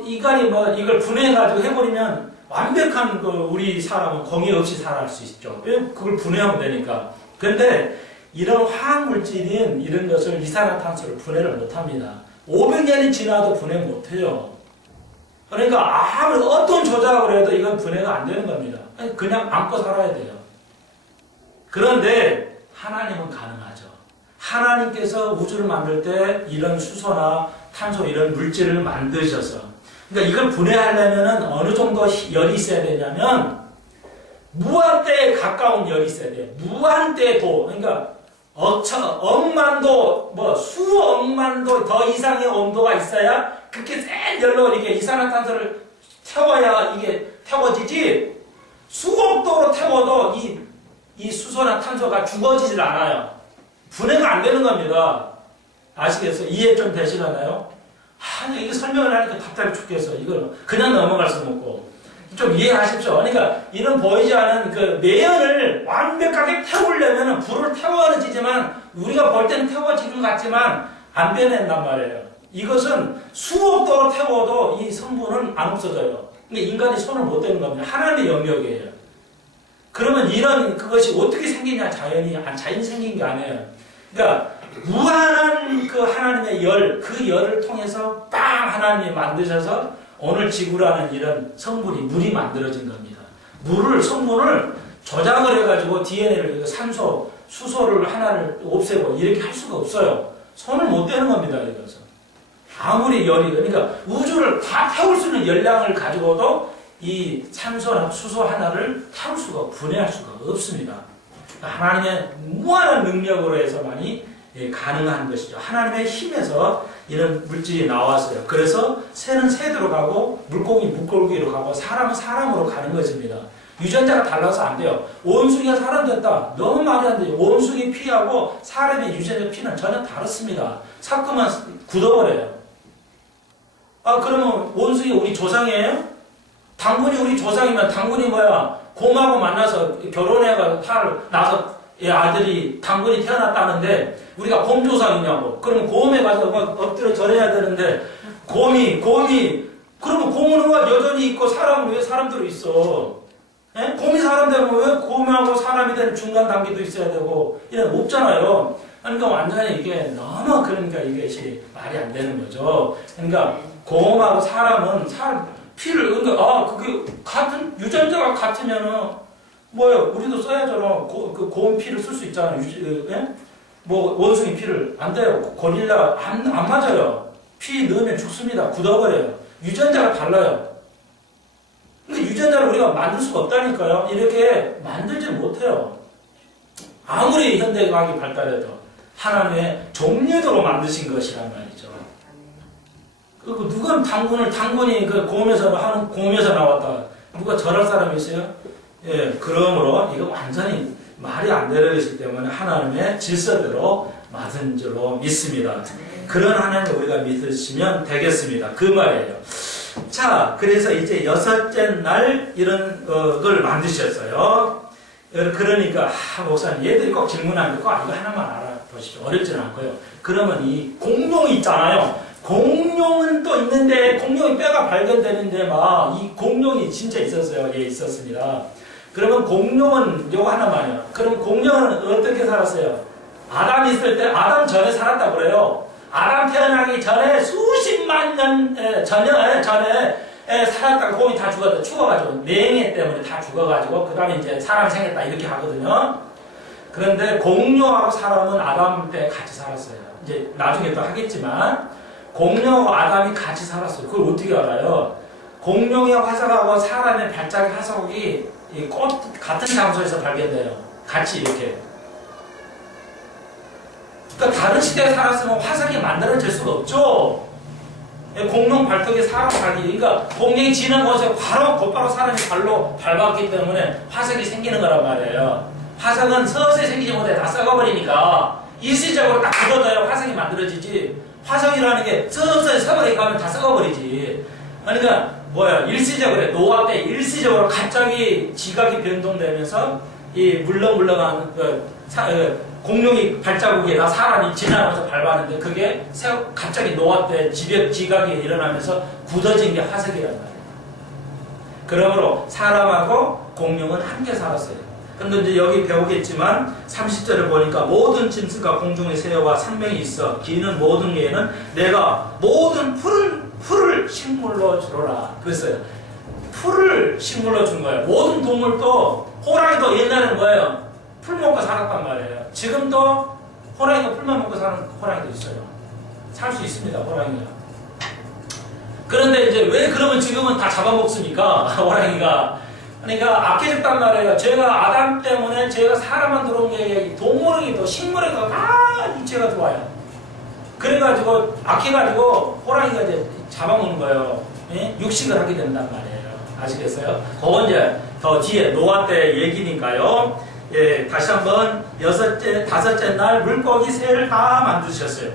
인간이 이걸 분해해가지고 해버리면 완벽한 우리 사람은 공해 없이 살아갈 수 있죠. 그걸 분해하면 되니까. 근데 이런 화학물질인 이런 것을 이산화탄소를 분해를 못합니다. 500년이 지나도 분해 못해요. 그러니까 아무리 어떤 조작을 해도 이건 분해가 안 되는 겁니다. 그냥 안고 살아야 돼요. 그런데 하나님은 가능하죠. 하나님께서 우주를 만들 때 이런 수소나 탄소 이런 물질을 만드셔서 그러니까 이걸 분해하려면 어느 정도 열이 있어야 되냐면 무한대에 가까운 열이 있어야 돼요. 무한대도 그러니까 억만도 수억만도 더 이상의 온도가 있어야 그렇게 센 열로 이게 이산화탄소를 태워야 이게 태워지지 수억도로 태워도 이 수소나 탄소가 죽어지질 않아요. 분해가 안 되는 겁니다. 아시겠어요? 이해 좀 되시나요? 아니, 이거 설명을 하니까 답답해 죽겠어. 이걸 그냥 넘어갈 수는 없고. 좀 이해하십시오. 그러니까 이런 보이지 않은 그 매연을 완벽하게 태우려면 불을 태워지지만 우리가 볼 때는 태워지는 것 같지만 안 변한단 말이에요. 이것은 수억도로 태워도 이 성분은 안 없어져요. 근데 인간이 손을 못 대는 겁니다. 하나님의 영역이에요. 그러면 이런 그것이 어떻게 생기냐? 자연이 생긴 게 아니에요. 그러니까 무한한 그 하나님의 열, 그 열을 통해서 빵 하나님이 만드셔서 오늘 지구라는 이런 성분이 물이 만들어진 겁니다. 성분을 조작을 해가지고 DNA를 산소, 수소를 하나를 없애고 이렇게 할 수가 없어요. 손을 못 대는 겁니다. 이것은 아무리 열이 그러니까 우주를 다 태울 수 있는 열량을 가지고도 이 산소나 수소 하나를 태울 수가 분해할 수가 없습니다. 하나님의 무한한 능력으로 해서만이 가능한 것이죠. 하나님의 힘에서 이런 물질이 나왔어요. 그래서 새는 새대로 가고 물고기 물고기로 가고 사람은 사람으로 가는 것입니다. 유전자가 달라서 안 돼요. 원숭이가 사람 됐다. 너무 말이 안 돼요. 원숭이 피하고 사람의 유전자 피는 전혀 다릅니다. 섞으면 굳어버려요. 아, 그러면 원숭이 우리 조상이에요? 당군이 우리 조상이면 당군이 뭐야? 곰하고 만나서 결혼해가 딸 낳아서 아들이 당군이 태어났다는데 우리가 곰 조상이냐고. 그러면 곰에 가서 막 엎드려 절해야 되는데 곰이 그러면 곰은 왜 여전히 있고 사람은 왜 사람대로 있어? 예? 곰이 사람 되면 왜 곰하고 사람이 되는 중간 단계도 있어야 되고 이런 없잖아요. 그러니까 완전히 이게 너무 그러니까 이것이 말이 안 되는 거죠. 그러니까 곰하고 사람은 피를 그러니까 그게 같은 유전자가 같으면은 뭐요? 우리도 써야죠. 곰 피를 쓸 수 있잖아요. 예? 뭐 원숭이 피를 안 돼요. 고릴라 안 맞아요. 피 넣으면 죽습니다. 굳어버려요. 유전자가 달라요. 근데 유전자를 우리가 만들 수가 없다니까요. 이렇게 만들지 못해요. 아무리 현대과학이 발달해도 하나님의 종류대로 만드신 것이란 말이죠. 그리고 누가 당군이 그 곰에서 나왔다. 누가 절할 사람이 있어요? 예, 그러므로 이거 완전히 말이 안 되는 것이기 때문에 하나님의 질서대로 맞은 줄로 믿습니다. 그런 하나님을 우리가 믿으시면 되겠습니다. 그 말이에요. 자, 그래서 이제 여섯째 날 이런 걸 만드셨어요. 그러니까 목사님 얘들이 꼭 질문하는 거 이거 하나만 알아보십시오. 어렵지는 않고요. 그러면 이 공룡이 있잖아요. 공룡은 또 있는데 공룡이 뼈가 발견되는데 막 이 공룡이 진짜 있었어요. 예, 있었습니다. 그러면 공룡은 요거 하나만요. 그럼 공룡은 어떻게 살았어요? 아담 있을 때 아담 전에 살았다고 그래요. 아담 태어나기 전에 수십만 년 전에 살았다가 곰이 다 죽어가지고 맹해 때문에 다 죽어가지고 그 다음에 이제 사람 생겼다 이렇게 하거든요. 그런데 공룡하고 사람은 아담 때 같이 살았어요. 이제 나중에 또 하겠지만 공룡하고 아담이 같이 살았어요. 그걸 어떻게 알아요? 공룡의 화석하고 사람의 발자국 화석이 같은 장소에서 발견돼요. 같이 이렇게. 그러니까 다른 시대에 살았으면 화석이 만들어질 수가 없죠. 공룡 발톱에 사람 발이, 그러니까 공룡이 지는 곳에 곧바로 사람이 발로 밟았기 때문에 화석이 생기는 거란 말이에요. 화석은 서서히 생기지 못해 다 썩어버리니까 일시적으로 딱 굳어져야 화석이 만들어지지. 화석이라는 게 서서히 썩어버리게 가면 다 썩어버리지. 그러니까 일시적으로 노화 때 일시적으로 갑자기 지각이 변동되면서 이 물렁물렁한 공룡이 발자국에다 사람이 지나가면서 밟았는데 그게 갑자기 노화 때 지각이 일어나면서 굳어진 게 화석이란 말이에요. 그러므로 사람하고 공룡은 함께 살았어요. 근데 이제 여기 배우겠지만 30절에 보니까 모든 짐승과 공중의 새와 생명이 있어 기는 모든 개는 내가 모든 풀을 식물로 주로라. 그랬어요. 풀을 식물로 준 거예요. 모든 동물도 호랑이도 옛날에는 뭐예요? 풀 먹고 살았단 말이에요. 지금도 호랑이가 풀만 먹고 사는 호랑이도 있어요. 살 수 있습니다, 호랑이가. 그런데 이제 왜 그러면 지금은 다 잡아먹습니까? 호랑이가. 그러니까 악해졌단 말이에요. 제가 아담 때문에 제가 사람만 들어온 게 동물에게도 식물에게도 다 이체가 들어와요. 그래가지고 악해가지고 호랑이가 이제 잡아먹는 거예요. 예? 육식을 하게 된단 말이에요. 아시겠어요? 그건 이제 더 뒤에 노아 때 얘기니까요. 예, 다시 한번 다섯째 날 물고기 새를 다 만드셨어요.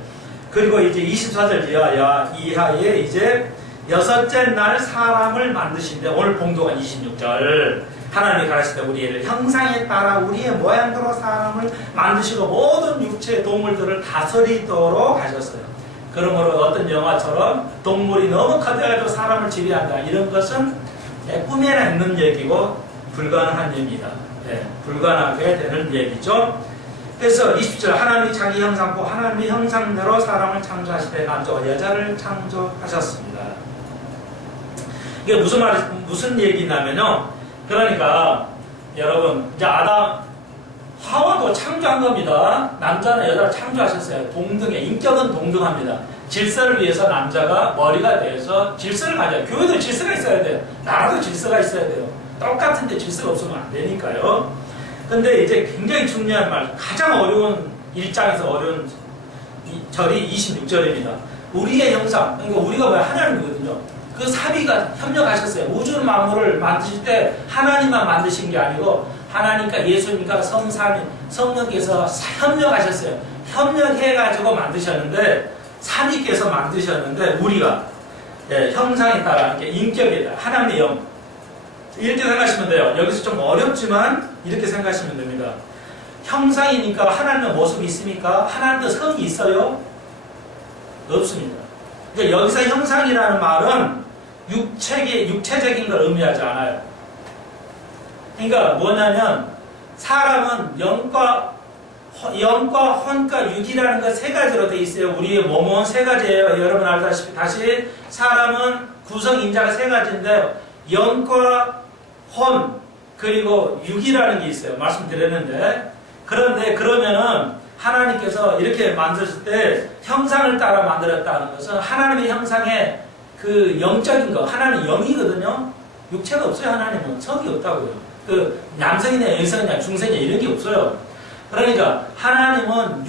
그리고 이제 24절 이하에 이제 여섯째 날 사람을 만드신데 오늘 봉독한 26절 하나님이 가르칠 때 우리의 형상에 따라 우리의 모양대로 사람을 만드시고 모든 육체 동물들을 다스리도록 하셨어요. 그러므로 어떤 영화처럼 동물이 너무 커져가지고 사람을 지배한다 이런 것은 꿈에나 있는 얘기고 불가능한 얘기다. 네, 불가능하게 되는 얘기죠. 그래서 20절 하나님이 자기 형상고 하나님의 형상대로 사람을 창조하시되 남자와 여자를 창조하셨습니다. 이게 무슨 얘기냐면요. 그러니까 여러분 이제 하와도 창조한 겁니다. 남자나 여자를 창조하셨어요. 동등해. 인격은 동등합니다. 질서를 위해서 남자가 머리가 되어서 질서를 가져요. 교회도 질서가 있어야 돼요. 나라도 질서가 있어야 돼요. 똑같은데 질서가 없으면 안 되니까요. 근데 이제 굉장히 중요한 말, 가장 어려운 일장에서 어려운 절이 26절입니다. 우리의 형상, 그러니까 우리가 뭐야? 하나님이거든요. 그 사비가 협력하셨어요. 우주 만물을 만드실 때 하나님만 만드신 게 아니고 하나님과 예수님과 성령께서 협력하셨어요. 협력해가지고 만드셨는데 사비께서 만드셨는데 우리가 형상에 따라 이렇게 인격에 따라 하나님의 영 이렇게 생각하시면 돼요. 여기서 좀 어렵지만 이렇게 생각하시면 됩니다. 형상이니까 하나님의 모습이 있습니까? 하나님도 성이 있어요? 없습니다. 그러니까 여기서 형상이라는 말은 육체적인 걸 의미하지 않아요. 그러니까 뭐냐면 사람은 영과 혼과 육이라는 것 세 가지로 되어 있어요. 우리의 몸은 세 가지예요. 여러분 알다시피 다시 사람은 구성 인자가 세 가지인데 영과 혼 그리고 육이라는 게 있어요. 말씀드렸는데 그런데 그러면은 하나님께서 이렇게 만드실 때 형상을 따라 만들었다는 것은 하나님의 형상에 그 영적인 거 하나님의 영이거든요. 육체가 없어요. 하나님은 성이 없다고요. 그 남성이냐 여성이냐 중성이냐 이런 게 없어요. 그러니까 하나님은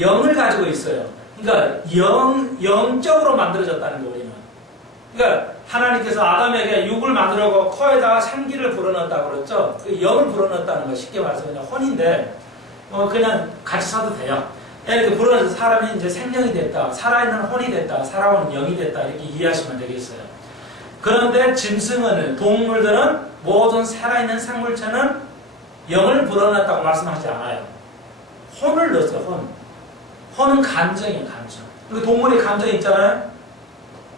영을 가지고 있어요. 그러니까 영적으로 만들어졌다는 거 우리는. 그러니까 하나님께서 아담에게 육을 만들어고 코에다가 생기를 불어넣었다고 그랬죠. 그 영을 불어넣었다는 거 쉽게 말해서 그냥 혼인데 그냥 같이 써도 돼요. 이렇게 불어넣어서 사람이 이제 생명이 됐다, 살아있는 혼이 됐다, 살아오는 영이 됐다 이렇게 이해하시면 되겠어요. 그런데 짐승은 동물들은 모든 살아있는 생물체는 영을 불어넣었다고 말씀하지 않아요. 혼을 넣었어요. 혼은 감정이에요. 감정. 그러니까 동물의 감정이 있잖아요.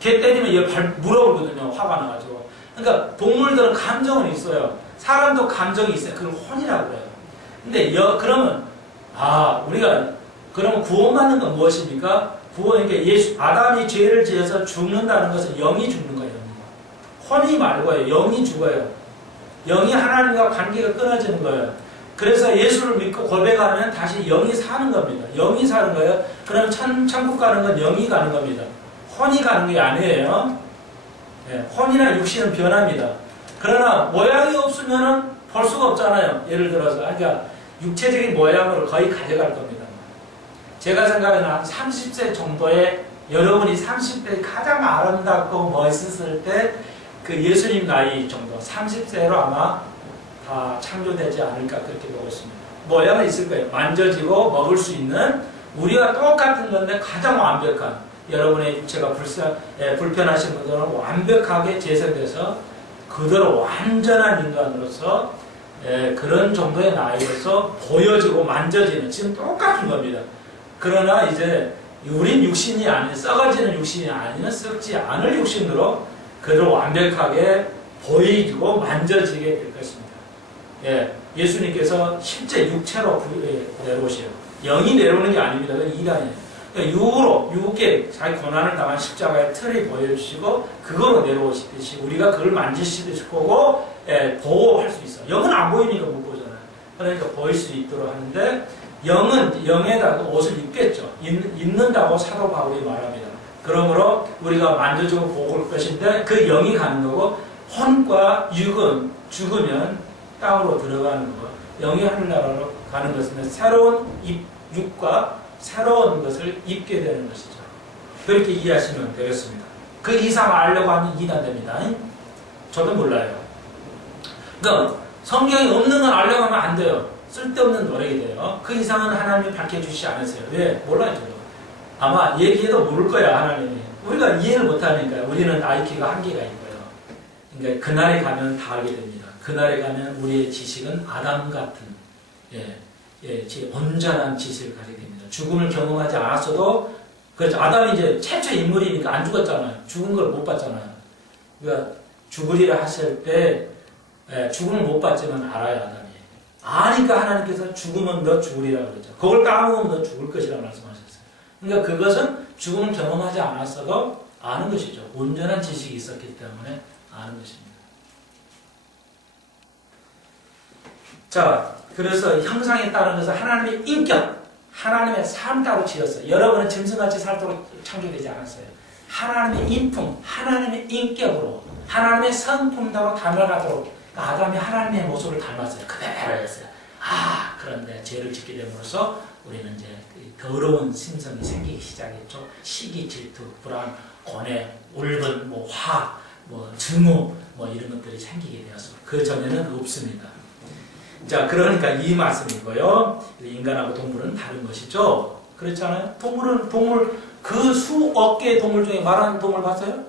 개 때리면 얘 발 물어오거든요. 화가 나가지고. 그러니까 동물들은 감정은 있어요. 사람도 감정이 있어요. 그걸 혼이라고 그래요. 근데 그러면 우리가 그러면 구원받는 건 무엇입니까? 그러니까 아담이 죄를 지어서 죽는다는 것은 영이 죽는 거예요. 혼이 말고요. 영이 죽어요. 영이 하나님과 관계가 끊어지는 거예요. 그래서 예수를 믿고 고백하면 다시 영이 사는 겁니다. 영이 사는 거예요. 그럼 천국 가는 건 영이 가는 겁니다. 혼이 가는 게 아니에요. 혼이나 육신은 변합니다. 그러나 모양이 없으면 볼 수가 없잖아요. 예를 들어서 그러니까 육체적인 모양으로 거의 가져갈 겁니다. 제가 생각에는 한 30세 정도에 여러분이 30대 가장 아름답고 멋있을 때 그 예수님 나이 정도 30세로 아마 다 창조되지 않을까 그렇게 보고 있습니다. 모양은 있을 거예요. 만져지고 먹을 수 있는 우리가 똑같은 건데 가장 완벽한 여러분의 육체가 불편하신 분들은 완벽하게 재생돼서 그대로 완전한 인간으로서 그런 정도의 나이로서 보여지고 만져지는 지금 똑같은 겁니다. 그러나 이제 우린 육신이 아닌 썩어지는 육신이 아닌 썩지 않을 육신으로 그대로 완벽하게 보이고 만져지게 될 것입니다. 예수님께서 실제 육체로 내려오셔요. 영이 내려오는 게 아닙니다. 그건 이단이에요. 육으로 육에 자기 고난을 당한 십자가의 틀이 보여주시고 그거로 내려오시듯이 우리가 그걸 만지실 거고 보호할 수 있어요. 영은 안 보이니까 못 보잖아요. 그러니까 보일 수 있도록 하는데 영은 영에다가 옷을 입겠죠. 입는다고 사도 바울이 말합니다. 그러므로 우리가 만져주고 보고 올 것인데 그 영이 가는 거고 혼과 육은 죽으면 땅으로 들어가는 거. 영이 하늘나라로 가는 것은 새로운 육과 새로운 것을 입게 되는 것이죠. 그렇게 이해하시면 되겠습니다. 그 이상 알려고 하면 이단됩니다. 저도 몰라요. 그러니까 성경이 없는 건 알려고 하면 안 돼요. 쓸데없는 노력이 돼요. 그 이상은 하나님이 밝혀주시지 않으세요. 왜? 몰라요. 저도. 아마 얘기해도 모를 거야. 하나님이. 우리가 이해를 못하니까 우리는 IQ가 한계가 있고요. 그러니까 그날에 가면 다 알게 됩니다. 그날에 가면 우리의 지식은 아담 같은 온전한 지식을 가지게 됩니다. 죽음을 경험하지 않았어도 그렇죠. 아담이 이제 최초 인물이니까 안 죽었잖아요. 죽은 걸 못 봤잖아요. 그러니까 죽으리라 하실 때 죽음을 못 봤지만 알아요. 아담이. 아니까 하나님께서 죽으면 너 죽으리라 그러죠. 그걸 까먹으면 너 죽을 것이라 말씀하셨어요. 그러니까 그것은 죽음을 경험하지 않았어도 아는 것이죠. 온전한 지식이 있었기 때문에 아는 것입니다. 자, 그래서 형상에 따른 것은 하나님의 인격, 하나님의 삶 따로 지었어요. 여러분은 짐승같이 살도록 창조되지 않았어요. 하나님의 인품, 하나님의 인격으로, 하나님의 성품대로 닮아가도록 아담이 하나님의 모습을 닮았어요. 그대로 했어요. 그런데 죄를 짓게 됨으로써 우리는 이제 더러운 심성이 생기기 시작했죠. 시기, 질투, 불안, 고뇌, 울분, 뭐 화, 뭐 증오, 뭐 이런 것들이 생기게 되었어. 그 전에는 없습니다. 자, 그러니까 이 말씀이고요. 인간하고 동물은 다른 것이죠. 그렇지 않아요? 동물, 그 수억 개의 동물 중에 말하는 동물 봤어요?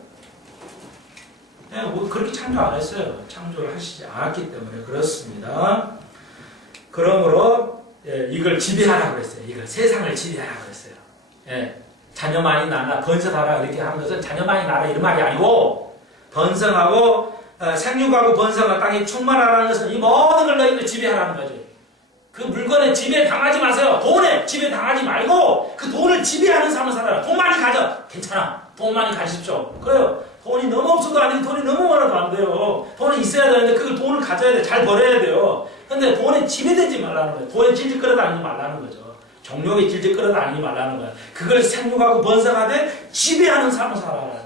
네, 뭐 그렇게 창조 안 했어요. 창조를 하시지 않았기 때문에 그렇습니다. 그러므로 이걸 지배하라고 그랬어요. 이걸 세상을 지배하라고 그랬어요. 예, 자녀 많이 낳아 번성하라 이렇게 하는 것은 자녀 많이 낳아 이런 말이 아니고 번성하고 생육하고 번성하고 땅에 충만하라는 것은 이 모든 걸 너희들 지배하라는 거죠. 그 물건에 지배 당하지 마세요. 돈에 지배 당하지 말고 그 돈을 지배하는 삶을 살아라. 돈 많이 가져. 괜찮아. 돈 많이 가십시오. 그래요. 돈이 너무 없어도 안 되고 돈이 너무 많아도 안 돼요. 돈이 있어야 되는데 그 돈을 가져야 돼. 잘 벌어야 돼요. 근데 돈에 지배되지 말라는 거예요. 돈에 질질 끌어다니지 말라는 거죠. 정욕에 질질 끌어다니지 말라는 거예요. 그걸 생육하고 번성하되 지배하는 삶을 살아라는 거예요.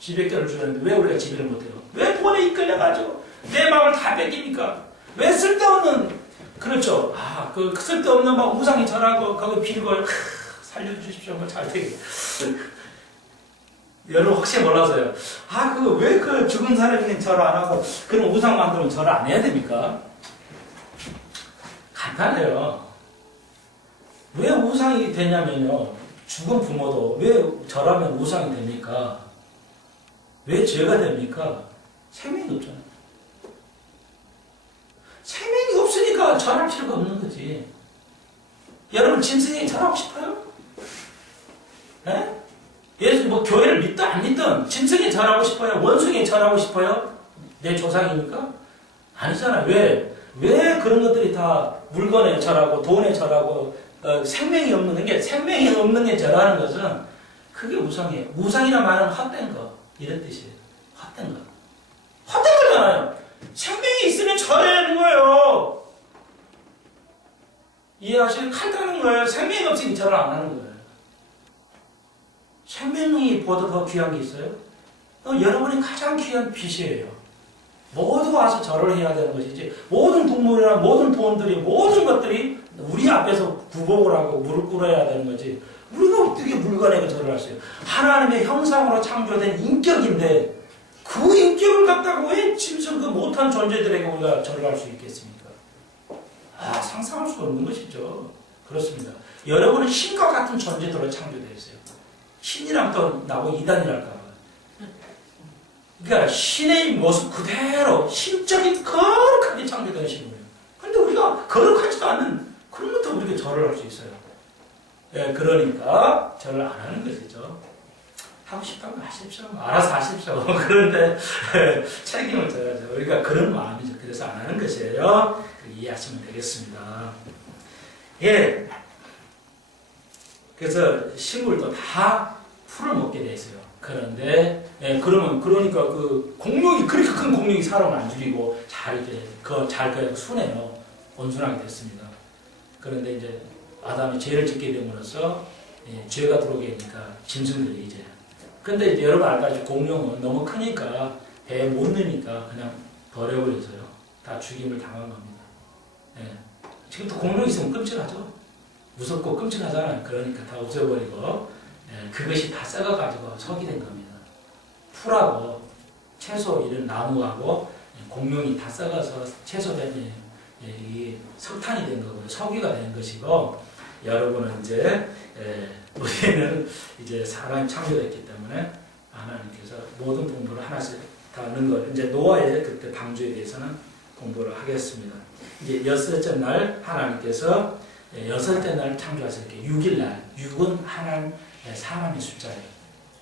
지배권을 주는데 왜 우리가 지배를 못해요? 왜 돈에 이끌려가지고 내 마음을 다 뺏깁니까? 왜 쓸데없는 그렇죠. 그 쓸데없는 막 우상이 절하고 거기 빌고 살려주십시오. 뭐 잘 되게. 여러분 혹시 몰라서요. 왜 그 죽은 사람이 절 안 하고 그런 우상 만들면 절 안 해야 됩니까? 간단해요. 왜 우상이 되냐면요. 죽은 부모도 왜 절하면 우상이 됩니까? 왜 죄가 됩니까? 생명이 없잖아요. 생명이 없으니까 절할 필요가 없는 거지. 여러분 짐승에게 절하고 싶어요? 네? 예수 뭐 교회를 믿든 안 믿든 짐승에 절하고 싶어요? 원숭이에 절하고 싶어요? 내 조상이니까? 아니잖아요. 왜 그런 것들이 다 물건에 절하고 돈에 절하고 생명이 없는 게 생명이 없는 게 절하는 것은 그게 우상이에요. 우상이란 말은 헛된 거 이런 뜻이에요. 헛된 거. 헛된 거잖아요. 생명이 있으면 절해야 하는 거예요. 이해하시면 간단한 거예요. 생명이 없으니 절을 안 하는 거예요. 생명이 보다 더 귀한 게 있어요? 여러분이 가장 귀한 빛이에요. 모두 와서 절을 해야 되는 것이지. 모든 동물이나 모든 돈들이 모든 것들이 우리 앞에서 구복을 하고 무릎 꿇어야 되는 거지. 우리가 어떻게 물건에 절을 할 수 있어요? 하나님의 형상으로 창조된 인격인데 그 인격을 갖다가 왜 짐승 그 못한 존재들에게 우리가 절을 할 수 있겠습니까? 상상할 수 없는 것이죠. 그렇습니다. 여러분은 신과 같은 존재들로 창조되어 있어요. 신이랑 또 나보고 이단이랄까 봐. 그러니까 신의 모습 그대로 신적인 거룩하게 창조되는 신이에요. 근데 우리가 거룩하지도 않은 그런 것도 우리가 절을 할 수 있어요. 예, 그러니까 절을 안 하는 것이죠. 하고 싶다면 하십시오. 알아서 하십시오. 그런데 책임을 져야죠. 우리가 그런 마음이죠. 그래서 안 하는 것이에요. 이해하시면 되겠습니다. 예. 그래서 식물도 다 풀을 먹게 돼 있어요. 그런데 그러니까 그 공룡이 그렇게 큰 공룡이 사람을 안 죽이고 잘 순해요. 온순하게 됐습니다. 그런데 이제 아담이 죄를 짓게 됨으로써 죄가 들어오게 되니까 짐승들이 이제 근데 이제 여러분 알다시피 공룡은 너무 크니까 배에 못 넣으니까 그냥 버려버려서요. 다 죽임을 당한 겁니다. 지금도 공룡 있으면 끔찍하죠. 무섭고 끔찍하잖아요. 그러니까 다 없애버리고 그것이 다 썩어가지고 석이 된 겁니다. 풀하고 채소 이런 나무하고 공룡이 다 썩어서 채소된 이 석탄이 된 거고요. 석유가 된 것이고 여러분은 이제 우리는 이제 사람이 창조됐기 때문에 하나님께서 모든 동물을 하나씩 다 넣은 거 이제 노아의 그때 방주에 대해서는 공부를 하겠습니다. 이제 여섯째 날 하나님께서 여섯째 날 창조하셨게 6일 날 6은 하나님 사람의 숫자예요.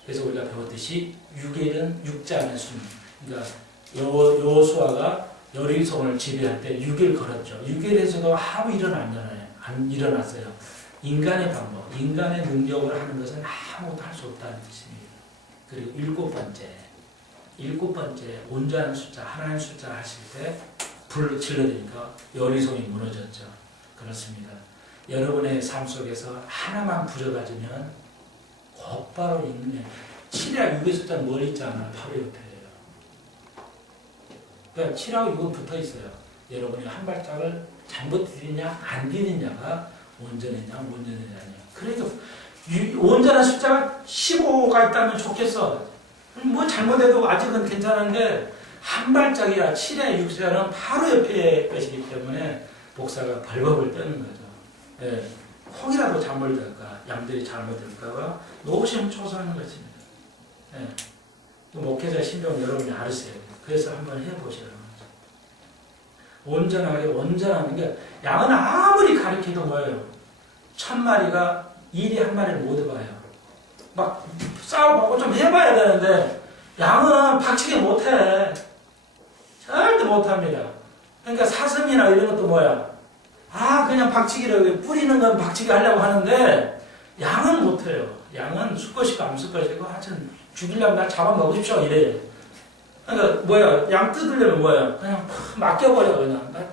그래서 우리가 배웠듯이 6일은 육자의 순. 그러니까 여호수아가 여리고성을 지배할 때 6일 걸었죠. 6일에서도 아무 일은 안 일어났어요. 인간의 방법, 인간의 능력을 하는 것은 아무것도 할 수 없다는 뜻입니다. 그리고 일곱 번째 온전한 숫자, 하나님 숫자 하실 때 불을 질러대니까 여리고성이 무너졌죠. 그렇습니다. 여러분의 삶 속에서 하나만 부져가지면 곧바로 있는 7이랑 6의 숫자는 멀리 있잖아요. 바로 옆에요. 그러니까 7하고 6은 붙어 있어요. 여러분이 한 발짝을 잘못 디디냐 안 디디냐가 온전했냐, 온전했냐. 그러니까 온전한 숫자가 15가 있다면 좋겠어. 뭐 잘못해도 아직은 괜찮은데 한 발짝이야 7의 6자는 바로 옆에 것이기 때문에 목사가 벌벌을 떠는 거죠. 예, 혹이라도 잘못될까, 양들이 잘못될까 노심초사하는 것입니다. 예, 또 목회자 신경 여러분이 알으세요. 그래서 한번 해보시라는 거죠. 온전하게 온전한 게 양은 아무리 가르쳐도 뭐예요? 1000마리가 일이 한 마리를 못 해봐요. 막 싸우고 좀 해봐야 되는데 양은 박치기 못해. 절대 못합니다. 그러니까 사슴이나 이런 것도 뭐야? 그냥 박치기를 뿌리는 건 박치기 하려고 하는데 양은 못해요. 양은 수컷이고 암수컷이고 하여튼 죽이려면 나 잡아먹으십시오 이래요. 그러니까 뭐야? 양 뜯으려면 뭐야? 그냥 맡겨버려 그냥.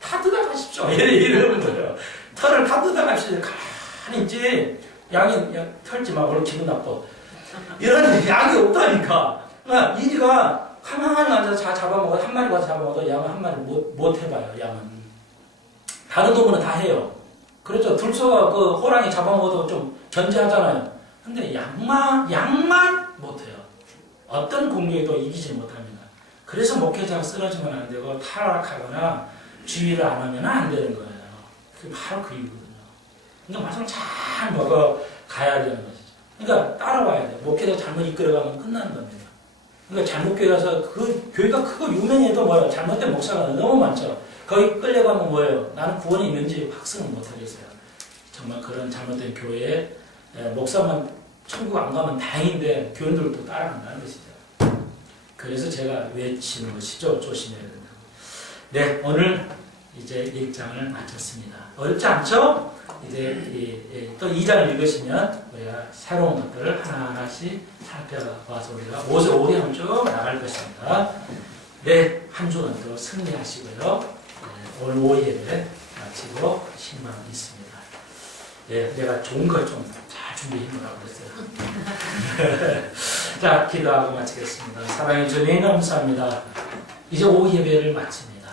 다 뜯어가십시오 이러는 거예요. 털을 다 뜯어가십시오. 가만히 있지. 양이 털지 마. 오늘 기분 나빠. 이런 양이 없다니까. 그러니까 이리가 가만히 앉아서 잡아먹어. 한 마리 가서 잡아먹어도 양은 한 마리 못 해봐요. 양은. 다른 동물은 다 해요. 그렇죠. 들소가 그 호랑이 잡아먹어도 좀 견제하잖아요. 근데 양만 못해요. 어떤 공격에도 이기지 못합니다. 그래서 목회자가 쓰러지면 안 되고 타락하거나 주의를 안 하면 안 되는 거예요. 그게 바로 그 이유거든요. 그러니까 말씀을 잘 먹어 가야 되는 것이죠. 그러니까 따라와야 돼요. 목회자 잘못 이끌어가면 끝나는 겁니다. 그러니까 잘못 교회 가서 그 교회가 크고 유명해도 뭐예요? 잘못된 목사가 너무 많죠. 거기 끌려가면 뭐예요? 나는 구원이 있는지 확증을 못하겠어요. 정말 그런 잘못된 교회에 목사만 천국 안 가면 다행인데 교인들도 따라간다는 것이죠. 그래서 제가 외치는 것이죠. 조심해야 된다고. 네, 오늘 이제 1장을 마쳤습니다. 어렵지 않죠? 이제 또 2장을 읽으시면 우리가 새로운 것들을 하나하나씩 살펴봐서 우리가 5세 5개월 쭉 나갈 것입니다. 네, 한 주간 또 승리하시고요. 오늘 5일에 마치고 신망이 있습니다. 네, 내가 좋은 걸 좀 잘 준비해 놓으라고 그랬어요. 자, 기도하고 마치겠습니다. 사랑의 주님 감사합니다. 이제 오후 예배를 마칩니다.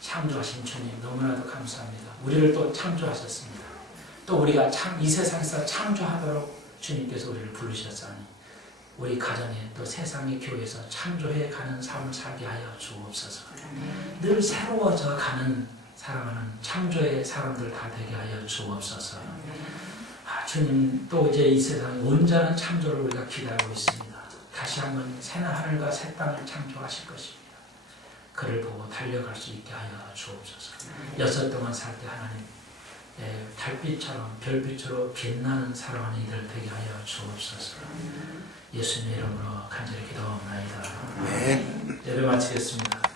창조하신 주님 너무나도 감사합니다. 우리를 또 창조하셨습니다. 또 우리가 이 세상에서 창조하도록 주님께서 우리를 부르셨사니 우리 가정에 또 세상의 교회에서 창조해 가는 삶을 살게 하여 주옵소서. 늘 새로워져 가는 사랑하는 창조의 사람들 다 되게 하여 주옵소서. 주님 또 이제 이 세상에 온전한 창조를 우리가 기다리고 있습니다. 다시 한번 새는 하늘과 새 땅을 창조하실 것입니다. 그를 보고 달려갈 수 있게 하여 주옵소서. 6 동안 살 때 하나님 달빛처럼 별빛으로 빛나는 사랑하는 이들 되게 하여 주옵소서. 예수님의 이름으로 간절히 기도하옵나이다. 예배 마치겠습니다.